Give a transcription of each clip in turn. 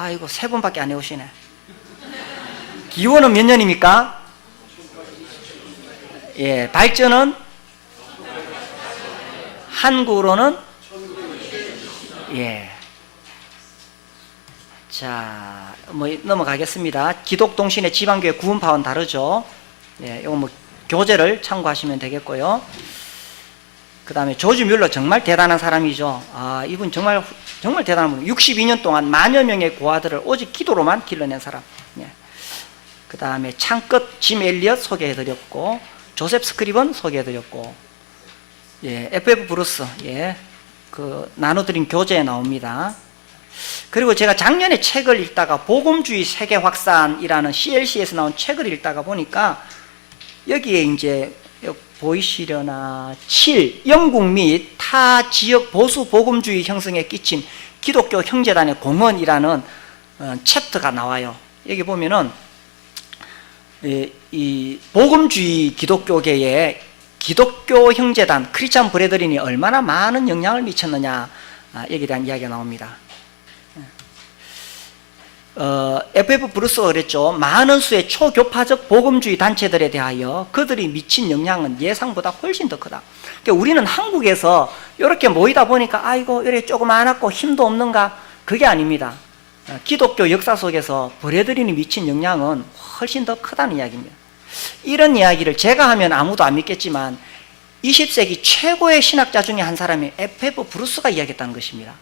아이고, 3번밖에 안 해오시네. 기원은 몇 년입니까? 예, 발전은 한국으로는 예. 자, 뭐 넘어가겠습니다. 기독동신의 지방교회 구원파와는 다르죠. 예, 이거 뭐 교재를 참고하시면 되겠고요. 그 다음에 조지 뮬러 정말 대단한 사람이죠. 아, 이분 정말 대단한 분. 62년 동안 만여 명의 고아들을 오직 기도로만 길러낸 사람. 예. 그 다음에 창끝 짐 엘리엇 소개해드렸고, 조셉 스크리번 소개해드렸고, 예, FF 브루스, 예, 그 나눠드린 교재에 나옵니다. 그리고 제가 작년에 책을 읽다가 복음주의 세계 확산이라는 CLC에서 나온 책을 읽다가 보니까 여기에 이제 보이시려나 7. 영국 및 타 지역 보수 복음주의 형성에 끼친 기독교 형제단의 공헌이라는 챕터가 나와요. 여기 보면은 이 복음주의 기독교계에 기독교 형제단 크리스찬 브레드린이 얼마나 많은 영향을 미쳤느냐, 여기에 대한 이야기가 나옵니다. FF 브루스가 그랬죠. 많은 수의 초교파적 복음주의 단체들에 대하여 그들이 미친 영향은 예상보다 훨씬 더 크다. 그러니까 우리는 한국에서 이렇게 모이다 보니까 아이고 이렇게 조그마하고 힘도 없는가, 그게 아닙니다. 기독교 역사 속에서 브레드린이 미친 영향은 훨씬 더 크다는 이야기입니다. 이런 이야기를 제가 하면 아무도 안 믿겠지만 20세기 최고의 신학자 중에 한 사람이 FF 브루스가 이야기했다는 것입니다.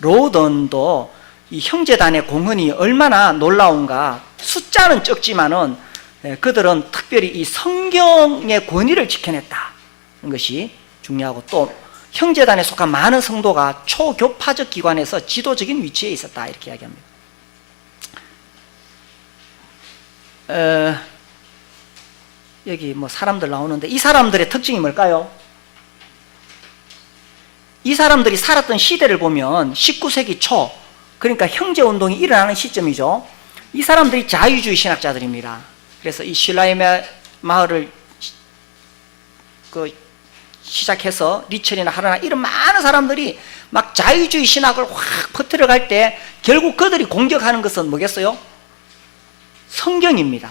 로던도 이 형제단의 공헌이 얼마나 놀라운가, 숫자는 적지만은 그들은 특별히 이 성경의 권위를 지켜냈다는 것이 중요하고, 또 형제단에 속한 많은 성도가 초교파적 기관에서 지도적인 위치에 있었다, 이렇게 이야기합니다. 여기 뭐 사람들 나오는데 이 사람들의 특징이 뭘까요? 이 사람들이 살았던 시대를 보면 19세기 초, 그러니까 형제운동이 일어나는 시점이죠. 이 사람들이 자유주의 신학자들입니다. 그래서 이 실라임의 마을을 시작해서 리첼이나 하라나 이런 많은 사람들이 막 자유주의 신학을 확 퍼뜨려갈 때 결국 그들이 공격하는 것은 뭐겠어요? 성경입니다.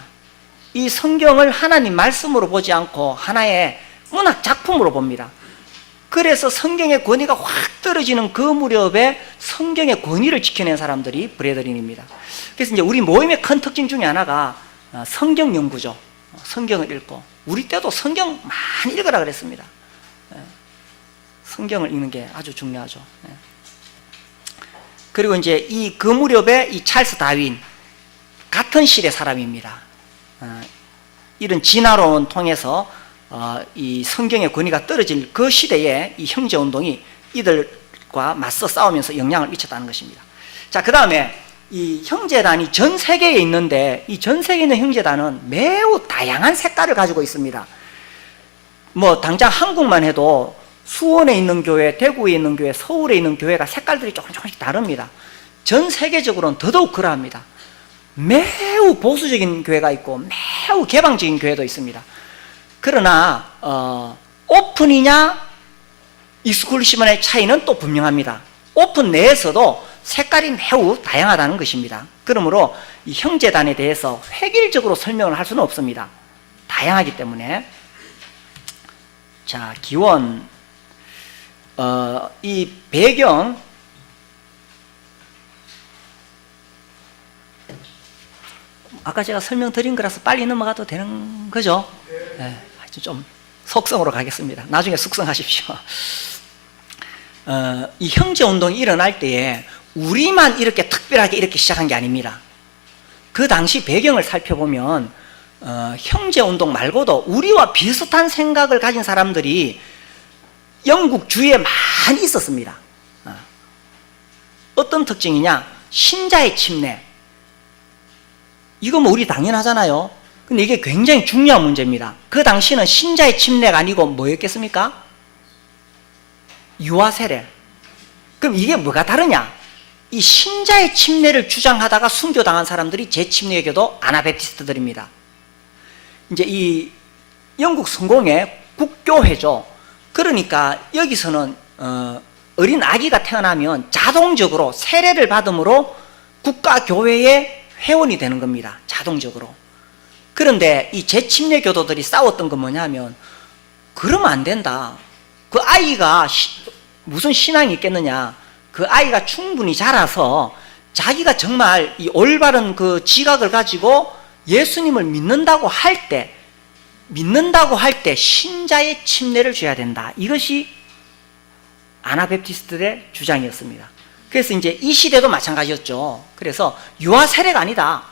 이 성경을 하나님 말씀으로 보지 않고 하나의 문학 작품으로 봅니다. 그래서 성경의 권위가 확 떨어지는 그 무렵에 성경의 권위를 지켜낸 사람들이 브레드린입니다. 그래서 이제 우리 모임의 큰 특징 중에 하나가 성경 연구죠. 성경을 읽고, 우리 때도 성경 많이 읽으라 그랬습니다. 성경을 읽는 게 아주 중요하죠. 그리고 이제 그 무렵에 이 찰스 다윈, 같은 시대 사람입니다. 이런 진화론을 통해서 이 성경의 권위가 떨어질 그 시대에 이 형제운동이 이들과 맞서 싸우면서 영향을 미쳤다는 것입니다. 자, 그 다음에 이 형제단이 전 세계에 있는데 이 전 세계에 있는 형제단은 매우 다양한 색깔을 가지고 있습니다. 뭐 당장 한국만 해도 수원에 있는 교회, 대구에 있는 교회, 서울에 있는 교회가 색깔들이 조금씩 다릅니다. 전 세계적으로는 더더욱 그러합니다. 매우 보수적인 교회가 있고 매우 개방적인 교회도 있습니다. 그러나 오픈이냐 익스클루시브의 차이는 또 분명합니다. 오픈 내에서도 색깔이 매우 다양하다는 것입니다. 그러므로 이 형제단에 대해서 획일적으로 설명을 할 수는 없습니다. 다양하기 때문에. 자, 기원, 이 배경, 아까 제가 설명드린 거라서 빨리 넘어가도 되는 거죠? 네, 좀 속성으로 가겠습니다. 나중에 숙성하십시오. 이 형제운동이 일어날 때에 우리만 이렇게 특별하게 이렇게 시작한 게 아닙니다. 그 당시 배경을 살펴보면 형제운동 말고도 우리와 비슷한 생각을 가진 사람들이 영국 주위에 많이 있었습니다. 어떤 특징이냐? 신자의 침례. 이거 뭐 우리 당연하잖아요. 근데 이게 굉장히 중요한 문제입니다. 그 당시는 신자의 침례가 아니고 뭐였겠습니까? 유아 세례. 그럼 이게 뭐가 다르냐? 이 신자의 침례를 주장하다가 순교당한 사람들이 재침례교도 아나베프티스트들입니다. 이제 이 영국 성공의 국교회죠. 그러니까 여기서는 어린 아기가 태어나면 자동적으로 세례를 받음으로 국가교회의 회원이 되는 겁니다. 자동적으로. 그런데 이 재침례 교도들이 싸웠던 건 뭐냐면, 그러면 안 된다. 그 아이가 무슨 신앙이 있겠느냐. 그 아이가 충분히 자라서 자기가 정말 이 올바른 그 지각을 가지고 예수님을 믿는다고 할 때 신자의 침례를 줘야 된다. 이것이 아나베프티스트의 주장이었습니다. 그래서 이제 이 시대도 마찬가지였죠. 그래서 유아 세례가 아니다.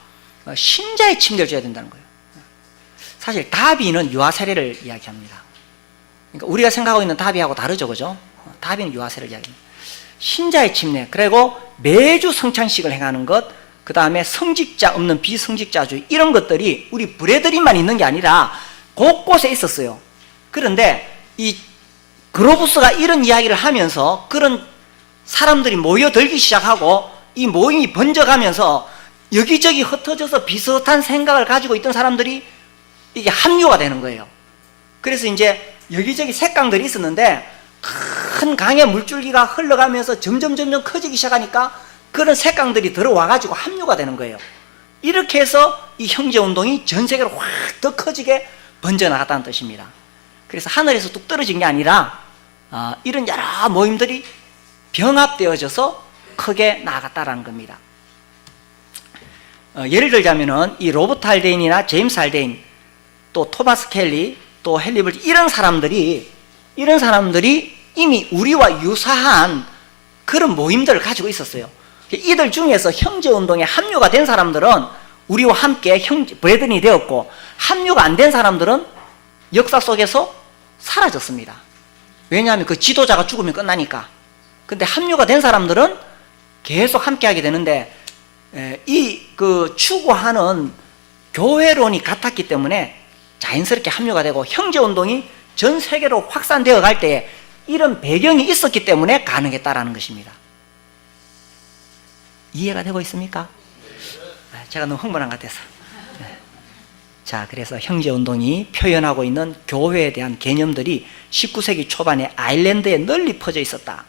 신자의 침례를 줘야 된다는 거예요. 사실 다비는 유아 세례를 이야기합니다. 그러니까 우리가 생각하고 있는 다비하고 다르죠, 그죠? 다비는 유아 세례를 이야기합니다. 신자의 침례, 그리고 매주 성찬식을 행하는 것, 그 다음에 성직자 없는 비성직자주의, 이런 것들이 우리 브레드린만 있는 게 아니라 곳곳에 있었어요. 그런데 이 그로부스가 이런 이야기를 하면서 그런 사람들이 모여들기 시작하고 이 모임이 번져가면서 여기저기 흩어져서 비슷한 생각을 가지고 있던 사람들이 이게 합류가 되는 거예요. 그래서 이제 여기저기 색강들이 있었는데 큰 강의 물줄기가 흘러가면서 점점 커지기 시작하니까 그런 색강들이 들어와가지고 합류가 되는 거예요. 이렇게 해서 이 형제운동이 전 세계로 확 더 커지게 번져나갔다는 뜻입니다. 그래서 하늘에서 뚝 떨어진 게 아니라 이런 여러 모임들이 병합되어져서 크게 나아갔다는 겁니다. 예를 들자면은 이 로버트 할데인이나 제임스 할데인, 또 토마스 켈리, 또 헨리 이런 사람들이 이미 우리와 유사한 그런 모임들을 가지고 있었어요. 이들 중에서 형제운동에 합류가 된 사람들은 우리와 함께 브레드린이 되었고, 합류가 안 된 사람들은 역사 속에서 사라졌습니다. 왜냐하면 그 지도자가 죽으면 끝나니까. 근데 합류가 된 사람들은 계속 함께 하게 되는데, 이 그 추구하는 교회론이 같았기 때문에 자연스럽게 합류가 되고, 형제운동이 전 세계로 확산되어 갈 때에 이런 배경이 있었기 때문에 가능했다라는 것입니다. 이해가 되고 있습니까? 제가 너무 흥분한 것 같아서. 자, 그래서 형제운동이 표현하고 있는 교회에 대한 개념들이 19세기 초반에 아일랜드에 널리 퍼져 있었다.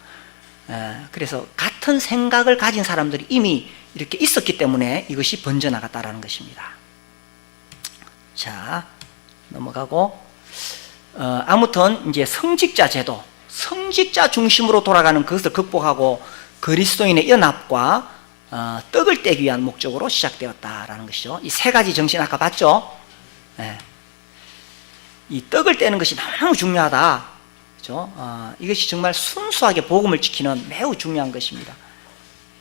그래서 같은 생각을 가진 사람들이 이미 이렇게 있었기 때문에 이것이 번져나갔다라는 것입니다. 자, 넘어가고, 아무튼 이제 성직자 제도, 성직자 중심으로 돌아가는 그것을 극복하고 그리스도인의 연합과 떡을 떼기 위한 목적으로 시작되었다라는 것이죠. 이 세 가지 정신 아까 봤죠? 네. 이 떡을 떼는 것이 너무 중요하다. 그렇죠? 이것이 정말 순수하게 복음을 지키는 매우 중요한 것입니다.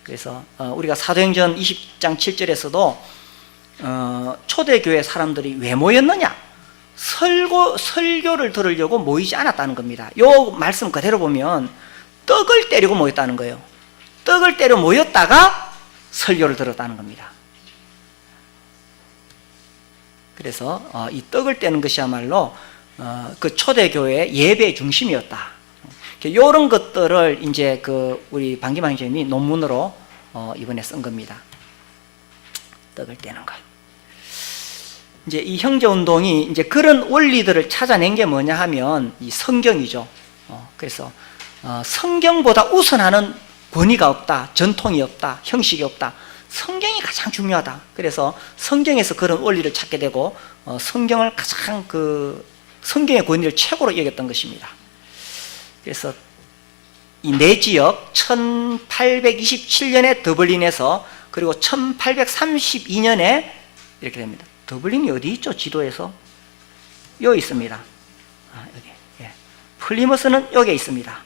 그래서 우리가 사도행전 20장 7절에서도 초대교회 사람들이 왜 모였느냐? 설교를 들으려고 모이지 않았다는 겁니다. 이 말씀 그대로 보면 떡을 떼려고 모였다는 거예요. 떡을 떼려 모였다가 설교를 들었다는 겁니다. 그래서 이 떡을 떼는 것이야말로 그 초대교회의 예배의 중심이었다. 이런 것들을 이제 그 우리 반기만 형제님이 논문으로 이번에 쓴 겁니다. 떡을 떼는 것. 이제 이 형제운동이 이제 그런 원리들을 찾아낸 게 뭐냐 하면 이 성경이죠. 그래서 성경보다 우선하는 권위가 없다, 전통이 없다, 형식이 없다. 성경이 가장 중요하다. 그래서 성경에서 그런 원리를 찾게 되고 성경을 가장 성경의 권위를 최고로 여겼던 것입니다. 그래서 이 네 지역 1827년에 더블린에서, 그리고 1832년에 이렇게 됩니다. 더블린이 어디 있죠? 지도에서 여기 있습니다. 여기. 예. 플리머스는 여기 있습니다.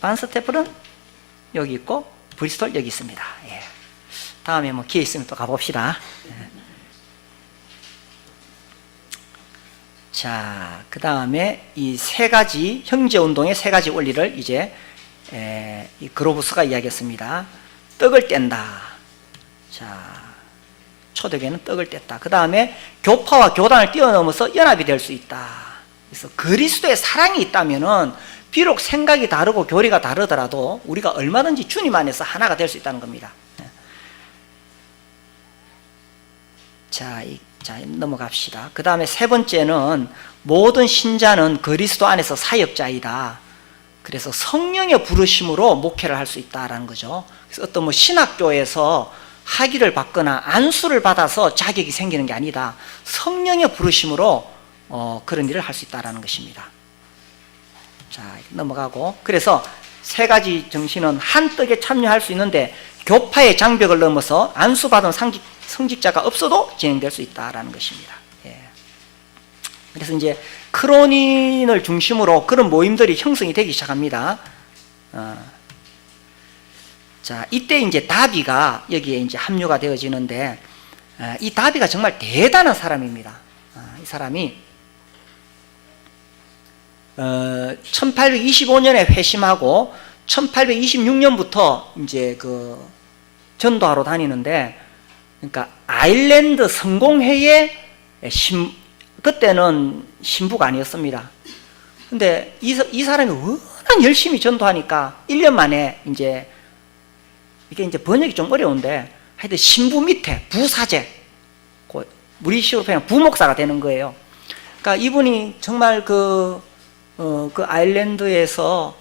반스테플은 여기 있고 브리스톨 여기 있습니다. 예. 다음에 뭐 기회 있으면 또 가봅시다. 예. 자, 그 다음에 이 세 가지 형제운동의 세 가지 원리를 이제 이 그로브스가 이야기했습니다. 떡을 뗀다. 자, 초대교회는 떡을 뗐다. 그 다음에 교파와 교단을 뛰어넘어서 연합이 될 수 있다. 그래서 그리스도의 사랑이 있다면은 비록 생각이 다르고 교리가 다르더라도 우리가 얼마든지 주님 안에서 하나가 될 수 있다는 겁니다. 자, 넘어갑시다. 그 다음에 세 번째는 모든 신자는 그리스도 안에서 사역자이다. 그래서 성령의 부르심으로 목회를 할 수 있다라는 거죠. 그래서 어떤 뭐 신학교에서 학위를 받거나 안수를 받아서 자격이 생기는 게 아니다. 성령의 부르심으로 그런 일을 할 수 있다라는 것입니다. 자, 넘어가고, 그래서 세 가지 정신은 한 떡에 참여할 수 있는데 교파의 장벽을 넘어서 안수받은 성직자가 없어도 진행될 수 있다라는 것입니다. 예. 그래서 이제 크로닌을 중심으로 그런 모임들이 형성이 되기 시작합니다. 자, 이때 이제 다비가 여기에 이제 합류가 되어지는데, 이 다비가 정말 대단한 사람입니다. 이 사람이 1825년에 회심하고 1826년부터 이제 그 전도하러 다니는데, 그러니까 아일랜드 성공회의 그때는 신부가 아니었습니다. 근데 이 사람이 워낙 열심히 전도하니까 1년 만에 이제 이게 이제 번역이 좀 어려운데 하여튼 신부 밑에 부사제, 우리식으로 표현하면 부목사가 되는 거예요. 그러니까 이분이 정말 그 아일랜드에서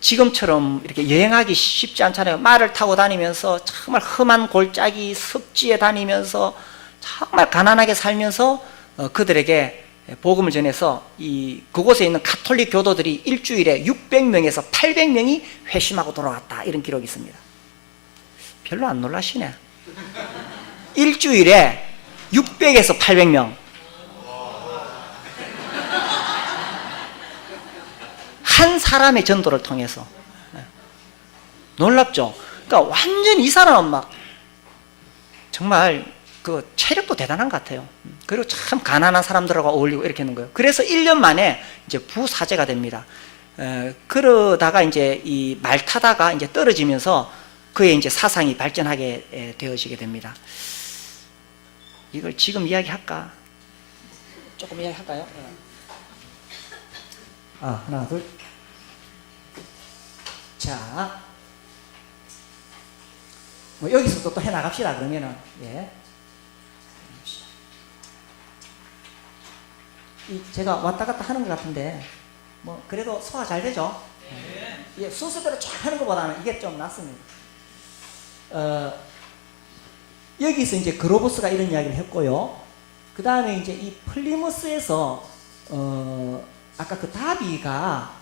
지금처럼 이렇게 여행하기 쉽지 않잖아요. 말을 타고 다니면서 정말 험한 골짜기 습지에 다니면서 정말 가난하게 살면서 그들에게 복음을 전해서 그곳에 있는 가톨릭 교도들이 일주일에 600명에서 800명이 회심하고 돌아왔다, 이런 기록이 있습니다. 별로 안 놀라시네. 일주일에 600에서 800명. 한 사람의 전도를 통해서. 놀랍죠? 그러니까 완전히 이 사람은 막 정말 그 체력도 대단한 것 같아요. 그리고 참 가난한 사람들하고 어울리고 이렇게 하는 거예요. 그래서 1년 만에 이제 부사제가 됩니다. 그러다가 이제 이 말 타다가 이제 떨어지면서 그의 이제 사상이 발전하게 되어지게 됩니다. 이걸 지금 이야기할까? 조금 이야기할까요? 하나, 둘. 자, 뭐 여기서도 또 해나갑시다. 그러면은, 예. 제가 왔다 갔다 하는 것 같은데, 뭐, 그래도 소화 잘 되죠? 네. 예, 순서대로 쫙 하는 것보다는 이게 좀 낫습니다. 여기서 이제 그로버스가 이런 이야기를 했고요. 그 다음에 이제 이 플리머스에서, 아까 그 다비가,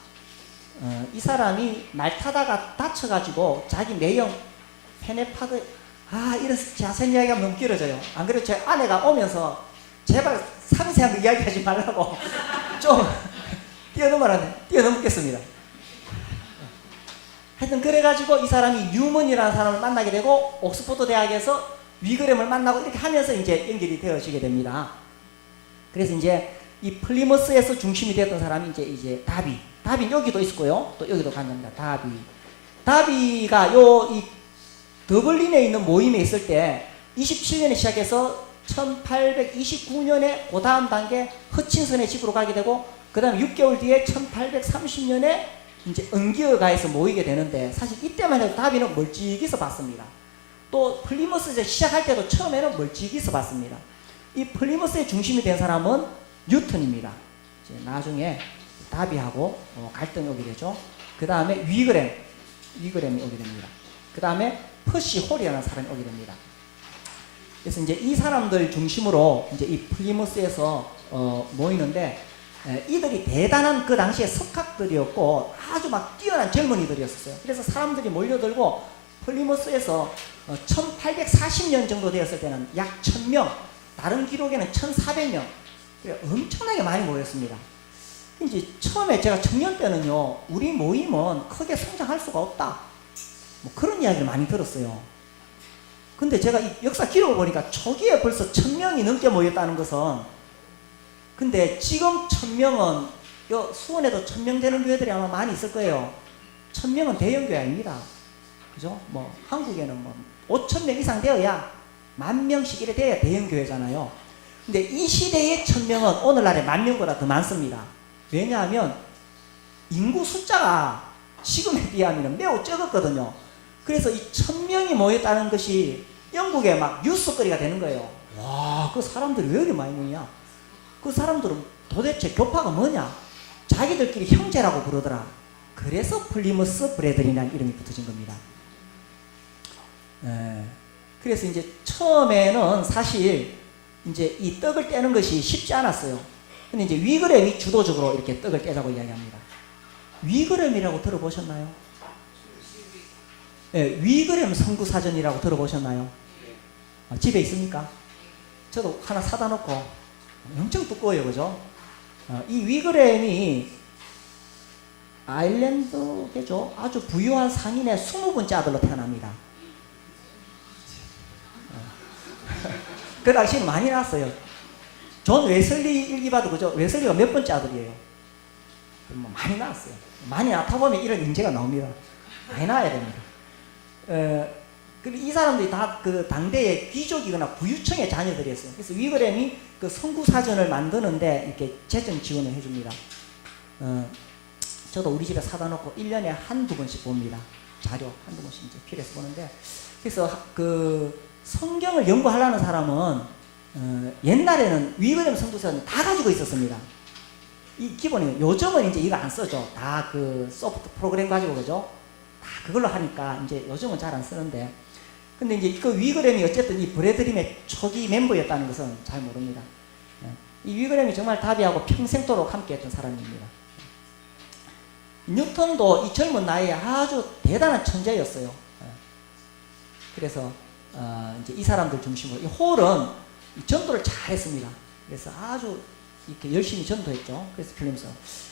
이 사람이 말 타다가 다쳐가지고 자기 매형 페네파드, 이런 자세한 이야기하면 너무 길어져요. 안 그래도 제 아내가 오면서 제발 상세한 거 이야기하지 말라고 좀 뛰어넘겠습니다. 하여튼 그래가지고 이 사람이 뉴먼이라는 사람을 만나게 되고 옥스퍼드 대학에서 위그램을 만나고 이렇게 하면서 이제 연결이 되어지게 됩니다. 그래서 이제 이 플리머스에서 중심이 되었던 사람이 이제 다비는 여기도 있었고요. 또 여기도 갔습니다. 다비가 이 더블린에 있는 모임에 있을 때 27년에 시작해서 1829년에 그 다음 단계 허친슨의 집으로 가게 되고, 그 다음에 6개월 뒤에 1830년에 이제 은기어가에서 모이게 되는데, 사실 이때만 해도 다비는 멀찍이서 봤습니다. 또 플리머스에서 시작할 때도 처음에는 멀찍이서 봤습니다. 이 플리머스의 중심이 된 사람은 뉴턴입니다. 이제 나중에 다비하고 갈등이 오게 되죠. 그 다음에 위그램이 오게 됩니다. 그 다음에 퍼시 홀이라는 사람이 오게 됩니다. 그래서 이제 이 사람들 중심으로 이제 이 플리머스에서 모이는데, 이들이 대단한 그 당시에 석학들이었고 아주 막 뛰어난 젊은이들이었어요. 그래서 사람들이 몰려들고 플리머스에서 1840년 정도 되었을 때는 약 1000명, 다른 기록에는 1400명, 엄청나게 많이 모였습니다. 이제 처음에 제가 청년 때는요, 우리 모임은 크게 성장할 수가 없다, 뭐 그런 이야기를 많이 들었어요. 근데 제가 이 역사 기록을 보니까 초기에 벌써 1000명이 넘게 모였다는 것은, 근데 지금 1000명은 수원에도 1000명 되는 교회들이 아마 많이 있을 거예요. 1000명은 대형 교회 아닙니다. 그죠? 뭐 한국에는 뭐 5000명 이상 되어야 10,000명씩 이래 돼야 대형 교회잖아요. 근데 이 시대의 1000명은 오늘날의 10,000명보다 더 많습니다. 왜냐하면 인구 숫자가 지금에 비하면 매우 적었거든요. 그래서 이 1000명이 모였다는 것이 영국에 막 뉴스거리가 되는 거예요. 와, 그 사람들이 왜 이렇게 많이 모이냐? 그 사람들은 도대체 교파가 뭐냐? 자기들끼리 형제라고 부르더라. 그래서 플리머스 브레들이라는 이름이 붙어진 겁니다. 그래서 이제 처음에는 사실 이제 이 떡을 떼는 것이 쉽지 않았어요. 근데 이제 위그렘이 주도적으로 이렇게 떡을 떼자고 이야기합니다. 위그렘이라고 들어보셨나요? 네, 위그렘 선구사전이라고 들어보셨나요? 집에 있습니까? 저도 하나 사다 놓고 엄청 두꺼워요, 그죠? 이 위그렘이 아일랜드계죠. 아주 부유한 상인의 20번째 아들로 태어납니다. 그 당시에는 많이 낳았어요. 존 웨슬리 일기 봐도 그죠? 웨슬리가 몇 번째 아들이에요. 뭐 많이 낳았어요. 많이 낳다 보면 이런 인재가 나옵니다. 많이 낳아야 됩니다. 그리고 이 사람들이 다 그 당대의 귀족이거나 부유층의 자녀들이었어요. 그래서 위그렘이 그 선구사전을 만드는데 이렇게 재정 지원을 해줍니다. 저도 우리 집에 사다 놓고 1년에 한두 번씩 봅니다. 자료 한두 번씩 이제 필요해서 보는데, 그래서 그 성경을 연구하려는 사람은 옛날에는 위그렘 선구사전 다 가지고 있었습니다. 이 기본이에요. 요즘은 이제 이거 안 쓰죠. 다 그 소프트 프로그램 가지고 그죠? 다 그걸로 하니까 이제 요즘은 잘 안 쓰는데, 근데 이제 그 위그렘이 어쨌든 이 브래드림의 초기 멤버였다는 것은 잘 모릅니다. 이 위그렘이 정말 다비하고 평생도록 함께했던 사람입니다. 뉴턴도 이 젊은 나이에 아주 대단한 천재였어요. 그래서 이제 이 사람들 중심으로 이 홀은 전도를 잘했습니다. 그래서 아주 이렇게 열심히 전도했죠. 그래서 필름스.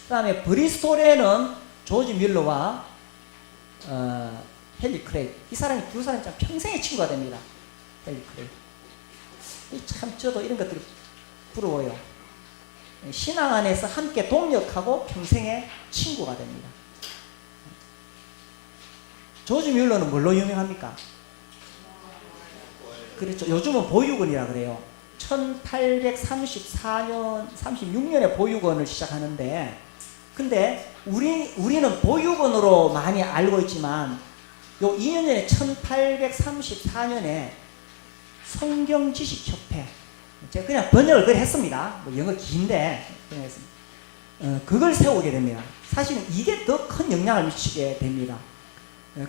그다음에 브리스톨에는 조지 뮬러와 헨리 크레이, 이 사람이 두 사람이 참 평생의 친구가 됩니다. 헨리 크레이. 참 저도 이런 것들이 부러워요. 신앙 안에서 함께 동역하고 평생의 친구가 됩니다. 조지 뮬러는 뭘로 유명합니까? 그렇죠. 요즘은 보육원이라 그래요. 1834년, 36년에 보육원을 시작하는데, 근데 우리는 보육원으로 많이 알고 있지만, 요 2년 전에 1834년에 성경지식협회, 제가 그냥 번역을 그걸 했습니다. 뭐 영어 긴데 번역했습니다. 그걸 세우게 됩니다. 사실은 이게 더 큰 영향을 미치게 됩니다.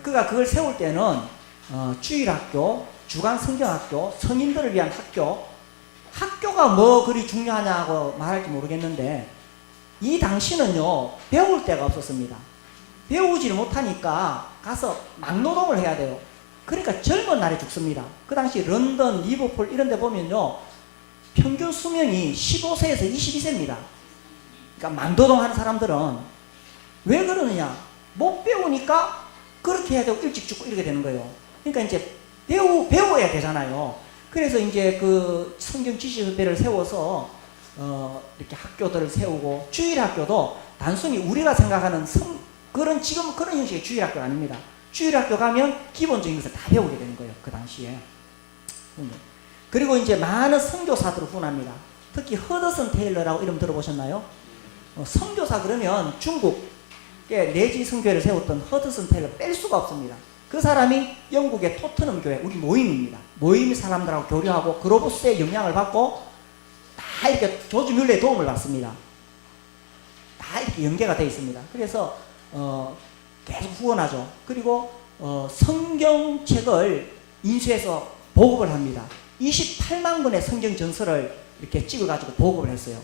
그가 그걸 세울 때는 주일학교, 주간성경학교, 성인들을 위한 학교가 뭐 그리 중요하냐고 말할지 모르겠는데, 이 당시는요 배울 데가 없었습니다. 배우지를 못하니까 가서 막노동을 해야 돼요. 그러니까 젊은 날에 죽습니다. 그 당시 런던, 리버풀 이런 데 보면요 평균 수명이 15세에서 22세입니다. 그러니까 막노동하는 사람들은 왜 그러느냐, 못 배우니까 그렇게 해야 되고 일찍 죽고 이렇게 되는 거예요. 그러니까 이제 배워야 되잖아요. 그래서 이제 그 성경 지식협회를 세워서 이렇게 학교들을 세우고, 주일학교도 단순히 우리가 생각하는 지금 그런 형식의 주일학교가 아닙니다. 주일학교 가면 기본적인 것을 다 배우게 되는 거예요. 그 당시에. 그리고 이제 많은 선교사들을 훈합니다. 특히 허드슨 테일러라고 이름 들어보셨나요? 선교사 그러면 중국의 내지 선교회를 세웠던 허드슨 테일러 뺄 수가 없습니다. 그 사람이 영국의 토트넘 교회, 우리 모임입니다. 모임 사람들하고 교류하고 그로부스의 영향을 받고 다 이렇게 조지 뮬러의 도움을 받습니다. 다 이렇게 연계가 되어 있습니다. 그래서 계속 후원하죠. 그리고 성경책을 인수해서 보급을 합니다. 28만 권의 성경 전서를 이렇게 찍어가지고 보급을 했어요.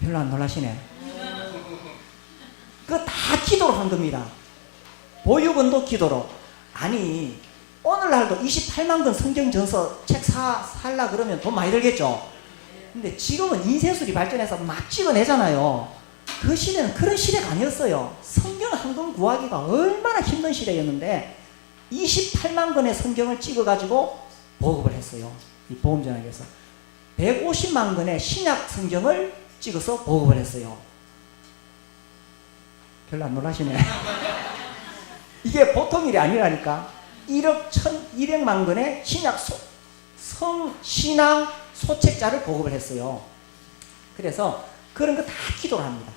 별로 안 놀라시네. 그거 다 기도로 한 겁니다. 보육원도 기도로. 아니 오늘날도 28만 권 성경 전서 책 살라 그러면 돈 많이 들겠죠. 근데 지금은 인쇄술이 발전해서 막 찍어내잖아요. 그 시대는 그런 시대가 아니었어요. 성경 한 권 구하기가 얼마나 힘든 시대였는데 28만 권의 성경을 찍어가지고 보급을 했어요. 이 보험전학에서 150만 권의 신약 성경을 찍어서 보급을 했어요. 별로 안 놀라시네. 이게 보통 일이 아니라니까. 1억 1,200만 권의 신약 신앙 소책자를 보급을 했어요. 그래서 그런 거 다 기도를 합니다.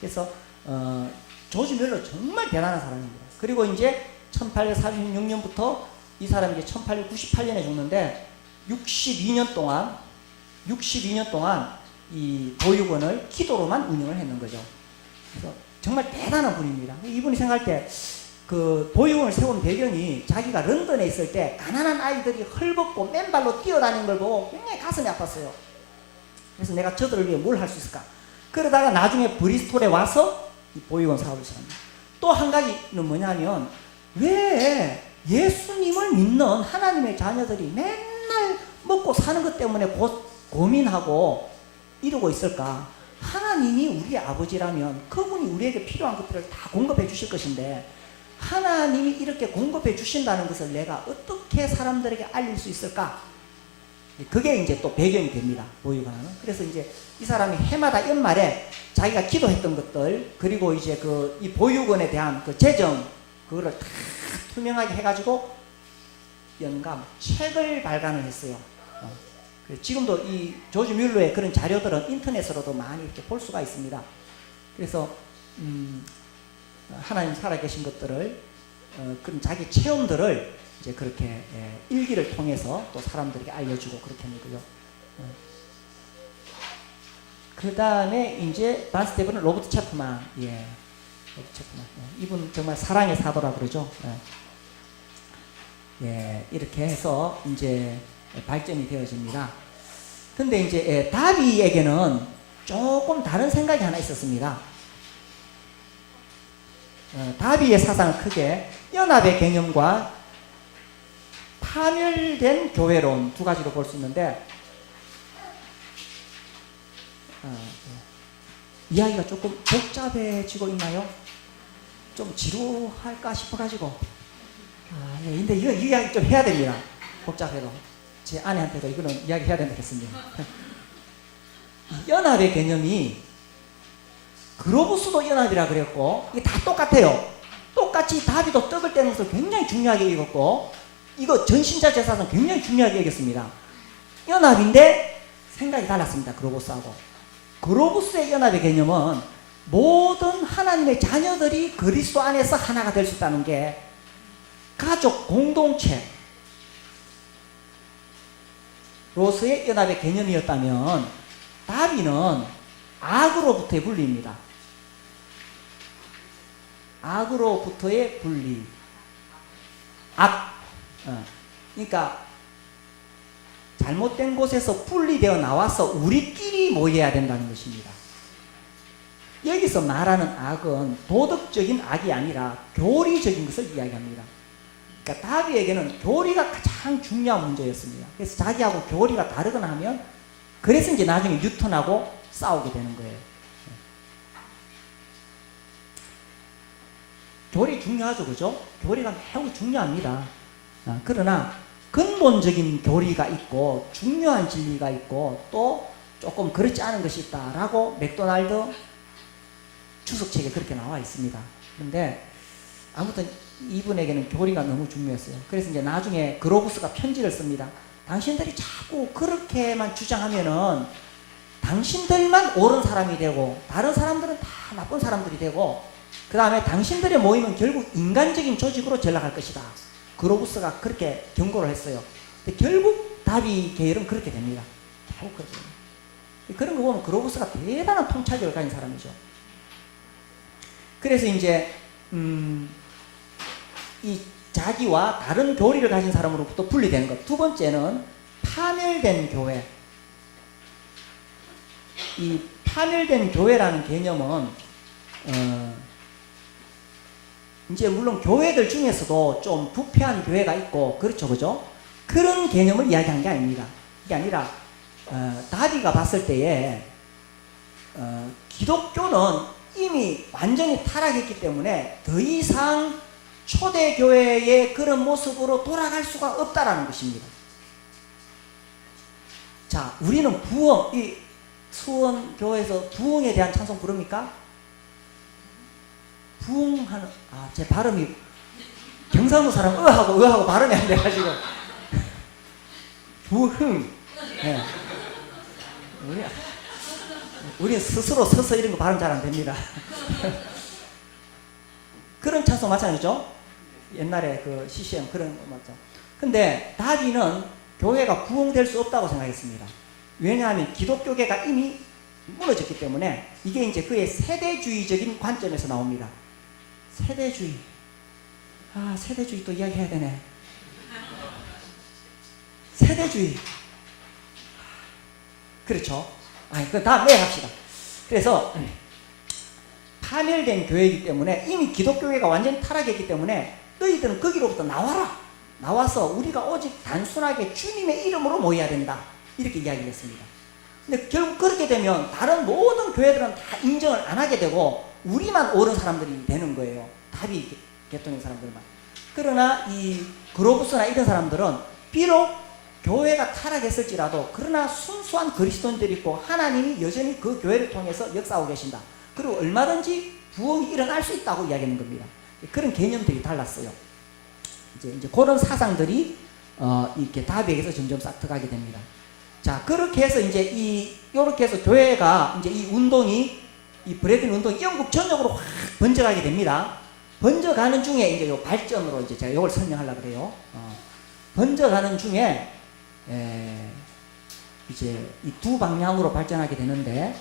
그래서 조지 뮬러 정말 대단한 사람입니다. 그리고 이제 1846년부터 이 사람이 이제 1898년에 죽는데 62년 동안 이 보육원을 기도로만 운영을 했는 거죠. 그래서 정말 대단한 분입니다. 이분이 생각할 때 그 보육원을 세운 배경이 자기가 런던에 있을 때 가난한 아이들이 헐벗고 맨발로 뛰어다니는 걸 보고 굉장히 가슴이 아팠어요. 그래서 내가 저들을 위해 뭘 할 수 있을까? 그러다가 나중에 브리스톨에 와서 이 보육원 사업을 시작합니다. 또 한 가지는 뭐냐면, 왜 예수님을 믿는 하나님의 자녀들이 맨날 먹고 사는 것 때문에 고민하고 이러고 있을까? 하나님이 우리의 아버지라면 그분이 우리에게 필요한 것들을 다 공급해 주실 것인데, 하나님이 이렇게 공급해 주신다는 것을 내가 어떻게 사람들에게 알릴 수 있을까? 그게 이제 또 배경이 됩니다. 보육원은. 그래서 이제 이 사람이 해마다 연말에 자기가 기도했던 것들, 그리고 이제 이 보육원에 대한 그 재정, 그거를 다 투명하게 해가지고 연감 책을 발간을 했어요. 지금도 이 조지 뮬러의 그런 자료들은 인터넷으로도 많이 이렇게 볼 수가 있습니다. 그래서 하나님 살아계신 것들을 그런 자기 체험들을 이제 그렇게 일기를 통해서 또 사람들에게 알려주고 그렇게 하는 거죠. 그 다음에 이제 반스테븐은 로버트 체프만, 로버트 체프만, 이분 정말 사랑의 사도라 그러죠. 이렇게 해서 이제 발전이 되어집니다. 근데 이제 다비에게는 조금 다른 생각이 하나 있었습니다. 다비의 사상은 크게 연합의 개념과 파멸된 교회론 두 가지로 볼 수 있는데, 이야기가 조금 복잡해지고 있나요? 좀 지루할까 싶어가지고. 근데 이거 이야기 좀 해야 됩니다. 복잡해도. 제 아내한테도 이거는 이야기 해야 된다 했습니다. 연합의 개념이 그로부스도 연합이라 그랬고, 이게 다 똑같아요. 똑같이 다비도 떡을 떼는 것을 굉장히 중요하게 여겼고, 이거 전신자 제사는 굉장히 중요하게 여겼습니다. 연합인데 생각이 달랐습니다. 그로부스하고. 그로부스의 연합의 개념은 모든 하나님의 자녀들이 그리스도 안에서 하나가 될 수 있다는 게 가족 공동체 로서의 연합의 개념이었다면, 다비는 악으로부터의 분리입니다. 악으로부터의 분리. 그러니까 잘못된 곳에서 분리되어 나와서 우리끼리 모여야 된다는 것입니다. 여기서 말하는 악은 도덕적인 악이 아니라 교리적인 것을 이야기합니다. 그러니까 다비에게는 교리가 가장 중요한 문제였습니다. 그래서 자기하고 교리가 다르거나 하면, 그래서 이제 나중에 뉴턴하고 싸우게 되는 거예요. 교리 중요하죠, 그죠? 교리가 매우 중요합니다. 그러나 근본적인 교리가 있고 중요한 진리가 있고 또 조금 그렇지 않은 것이 있다라고 맥도날드 추석책에 그렇게 나와 있습니다. 그런데 아무튼 이분에게는 교리가 너무 중요했어요. 그래서 이제 나중에 그로부스가 편지를 씁니다. 당신들이 자꾸 그렇게만 주장하면은 당신들만 옳은 사람이 되고 다른 사람들은 다 나쁜 사람들이 되고, 그 다음에 당신들의 모임은 결국 인간적인 조직으로 전락할 것이다. 그로부스가 그렇게 경고를 했어요. 근데 결국 다비 계열은 그렇게 됩니다. 결국 그렇게 됩니다. 그런 거 보면 그로부스가 대단한 통찰력을 가진 사람이죠. 그래서 이제 이 자기와 다른 교리를 가진 사람으로부터 분리되는 것. 두 번째는 파멸된 교회. 이 파멸된 교회라는 개념은 이제 물론 교회들 중에서도 좀 부패한 교회가 있고 그렇죠, 그죠? 그런 개념을 이야기한 게 아닙니다. 이게 아니라 다비가 봤을 때에 기독교는 이미 완전히 타락했기 때문에 더 이상 초대교회의 그런 모습으로 돌아갈 수가 없다라는 것입니다. 자, 우리는 부흥, 이 수원교회에서 부흥에 대한 찬송 부릅니까? 부흥하는, 제 발음이 경상도 사람 하고 발음이 안 돼가지고 부흥. 네. 우리 스스로 서서 이런 거 발음 잘 안 됩니다. 그런 찬송 마찬가지죠. 옛날에 그 CCM 그런 거 맞죠. 근데 다비는 교회가 부흥될 수 없다고 생각했습니다. 왜냐하면 기독교계가 이미 무너졌기 때문에 이게 이제 그의 세대주의적인 관점에서 나옵니다. 세대주의. 세대주의 또 이야기해야 되네. 세대주의. 그렇죠. 그건 다음 내일 합시다. 그래서 파멸된 교회이기 때문에 이미 기독교회가 완전히 타락했기 때문에 너희들은 거기로부터 나와라. 나와서 우리가 오직 단순하게 주님의 이름으로 모여야 된다. 이렇게 이야기를 했습니다. 근데 결국 그렇게 되면 다른 모든 교회들은 다 인정을 안 하게 되고 우리만 옳은 사람들이 되는 거예요. 다비 계통의 사람들만. 그러나 이 그로부스나 이런 사람들은 비록 교회가 타락했을지라도 그러나 순수한 그리스도인들이 있고 하나님이 여전히 그 교회를 통해서 역사하고 계신다. 그리고 얼마든지 부흥이 일어날 수 있다고 이야기하는 겁니다. 그런 개념들이 달랐어요. 이제 그런 사상들이 이렇게 다비에게서 점점 싹트가게 됩니다. 자, 그렇게 해서 이제 이렇게 해서 교회가 이제 이 운동이 이 브레든 운동이 영국 전역으로 확 번져가게 됩니다. 번져가는 중에 이제 요 발전으로 이제 제가 이걸 설명하려고 그래요. 번져가는 중에 이제 이 두 방향으로 발전하게 되는데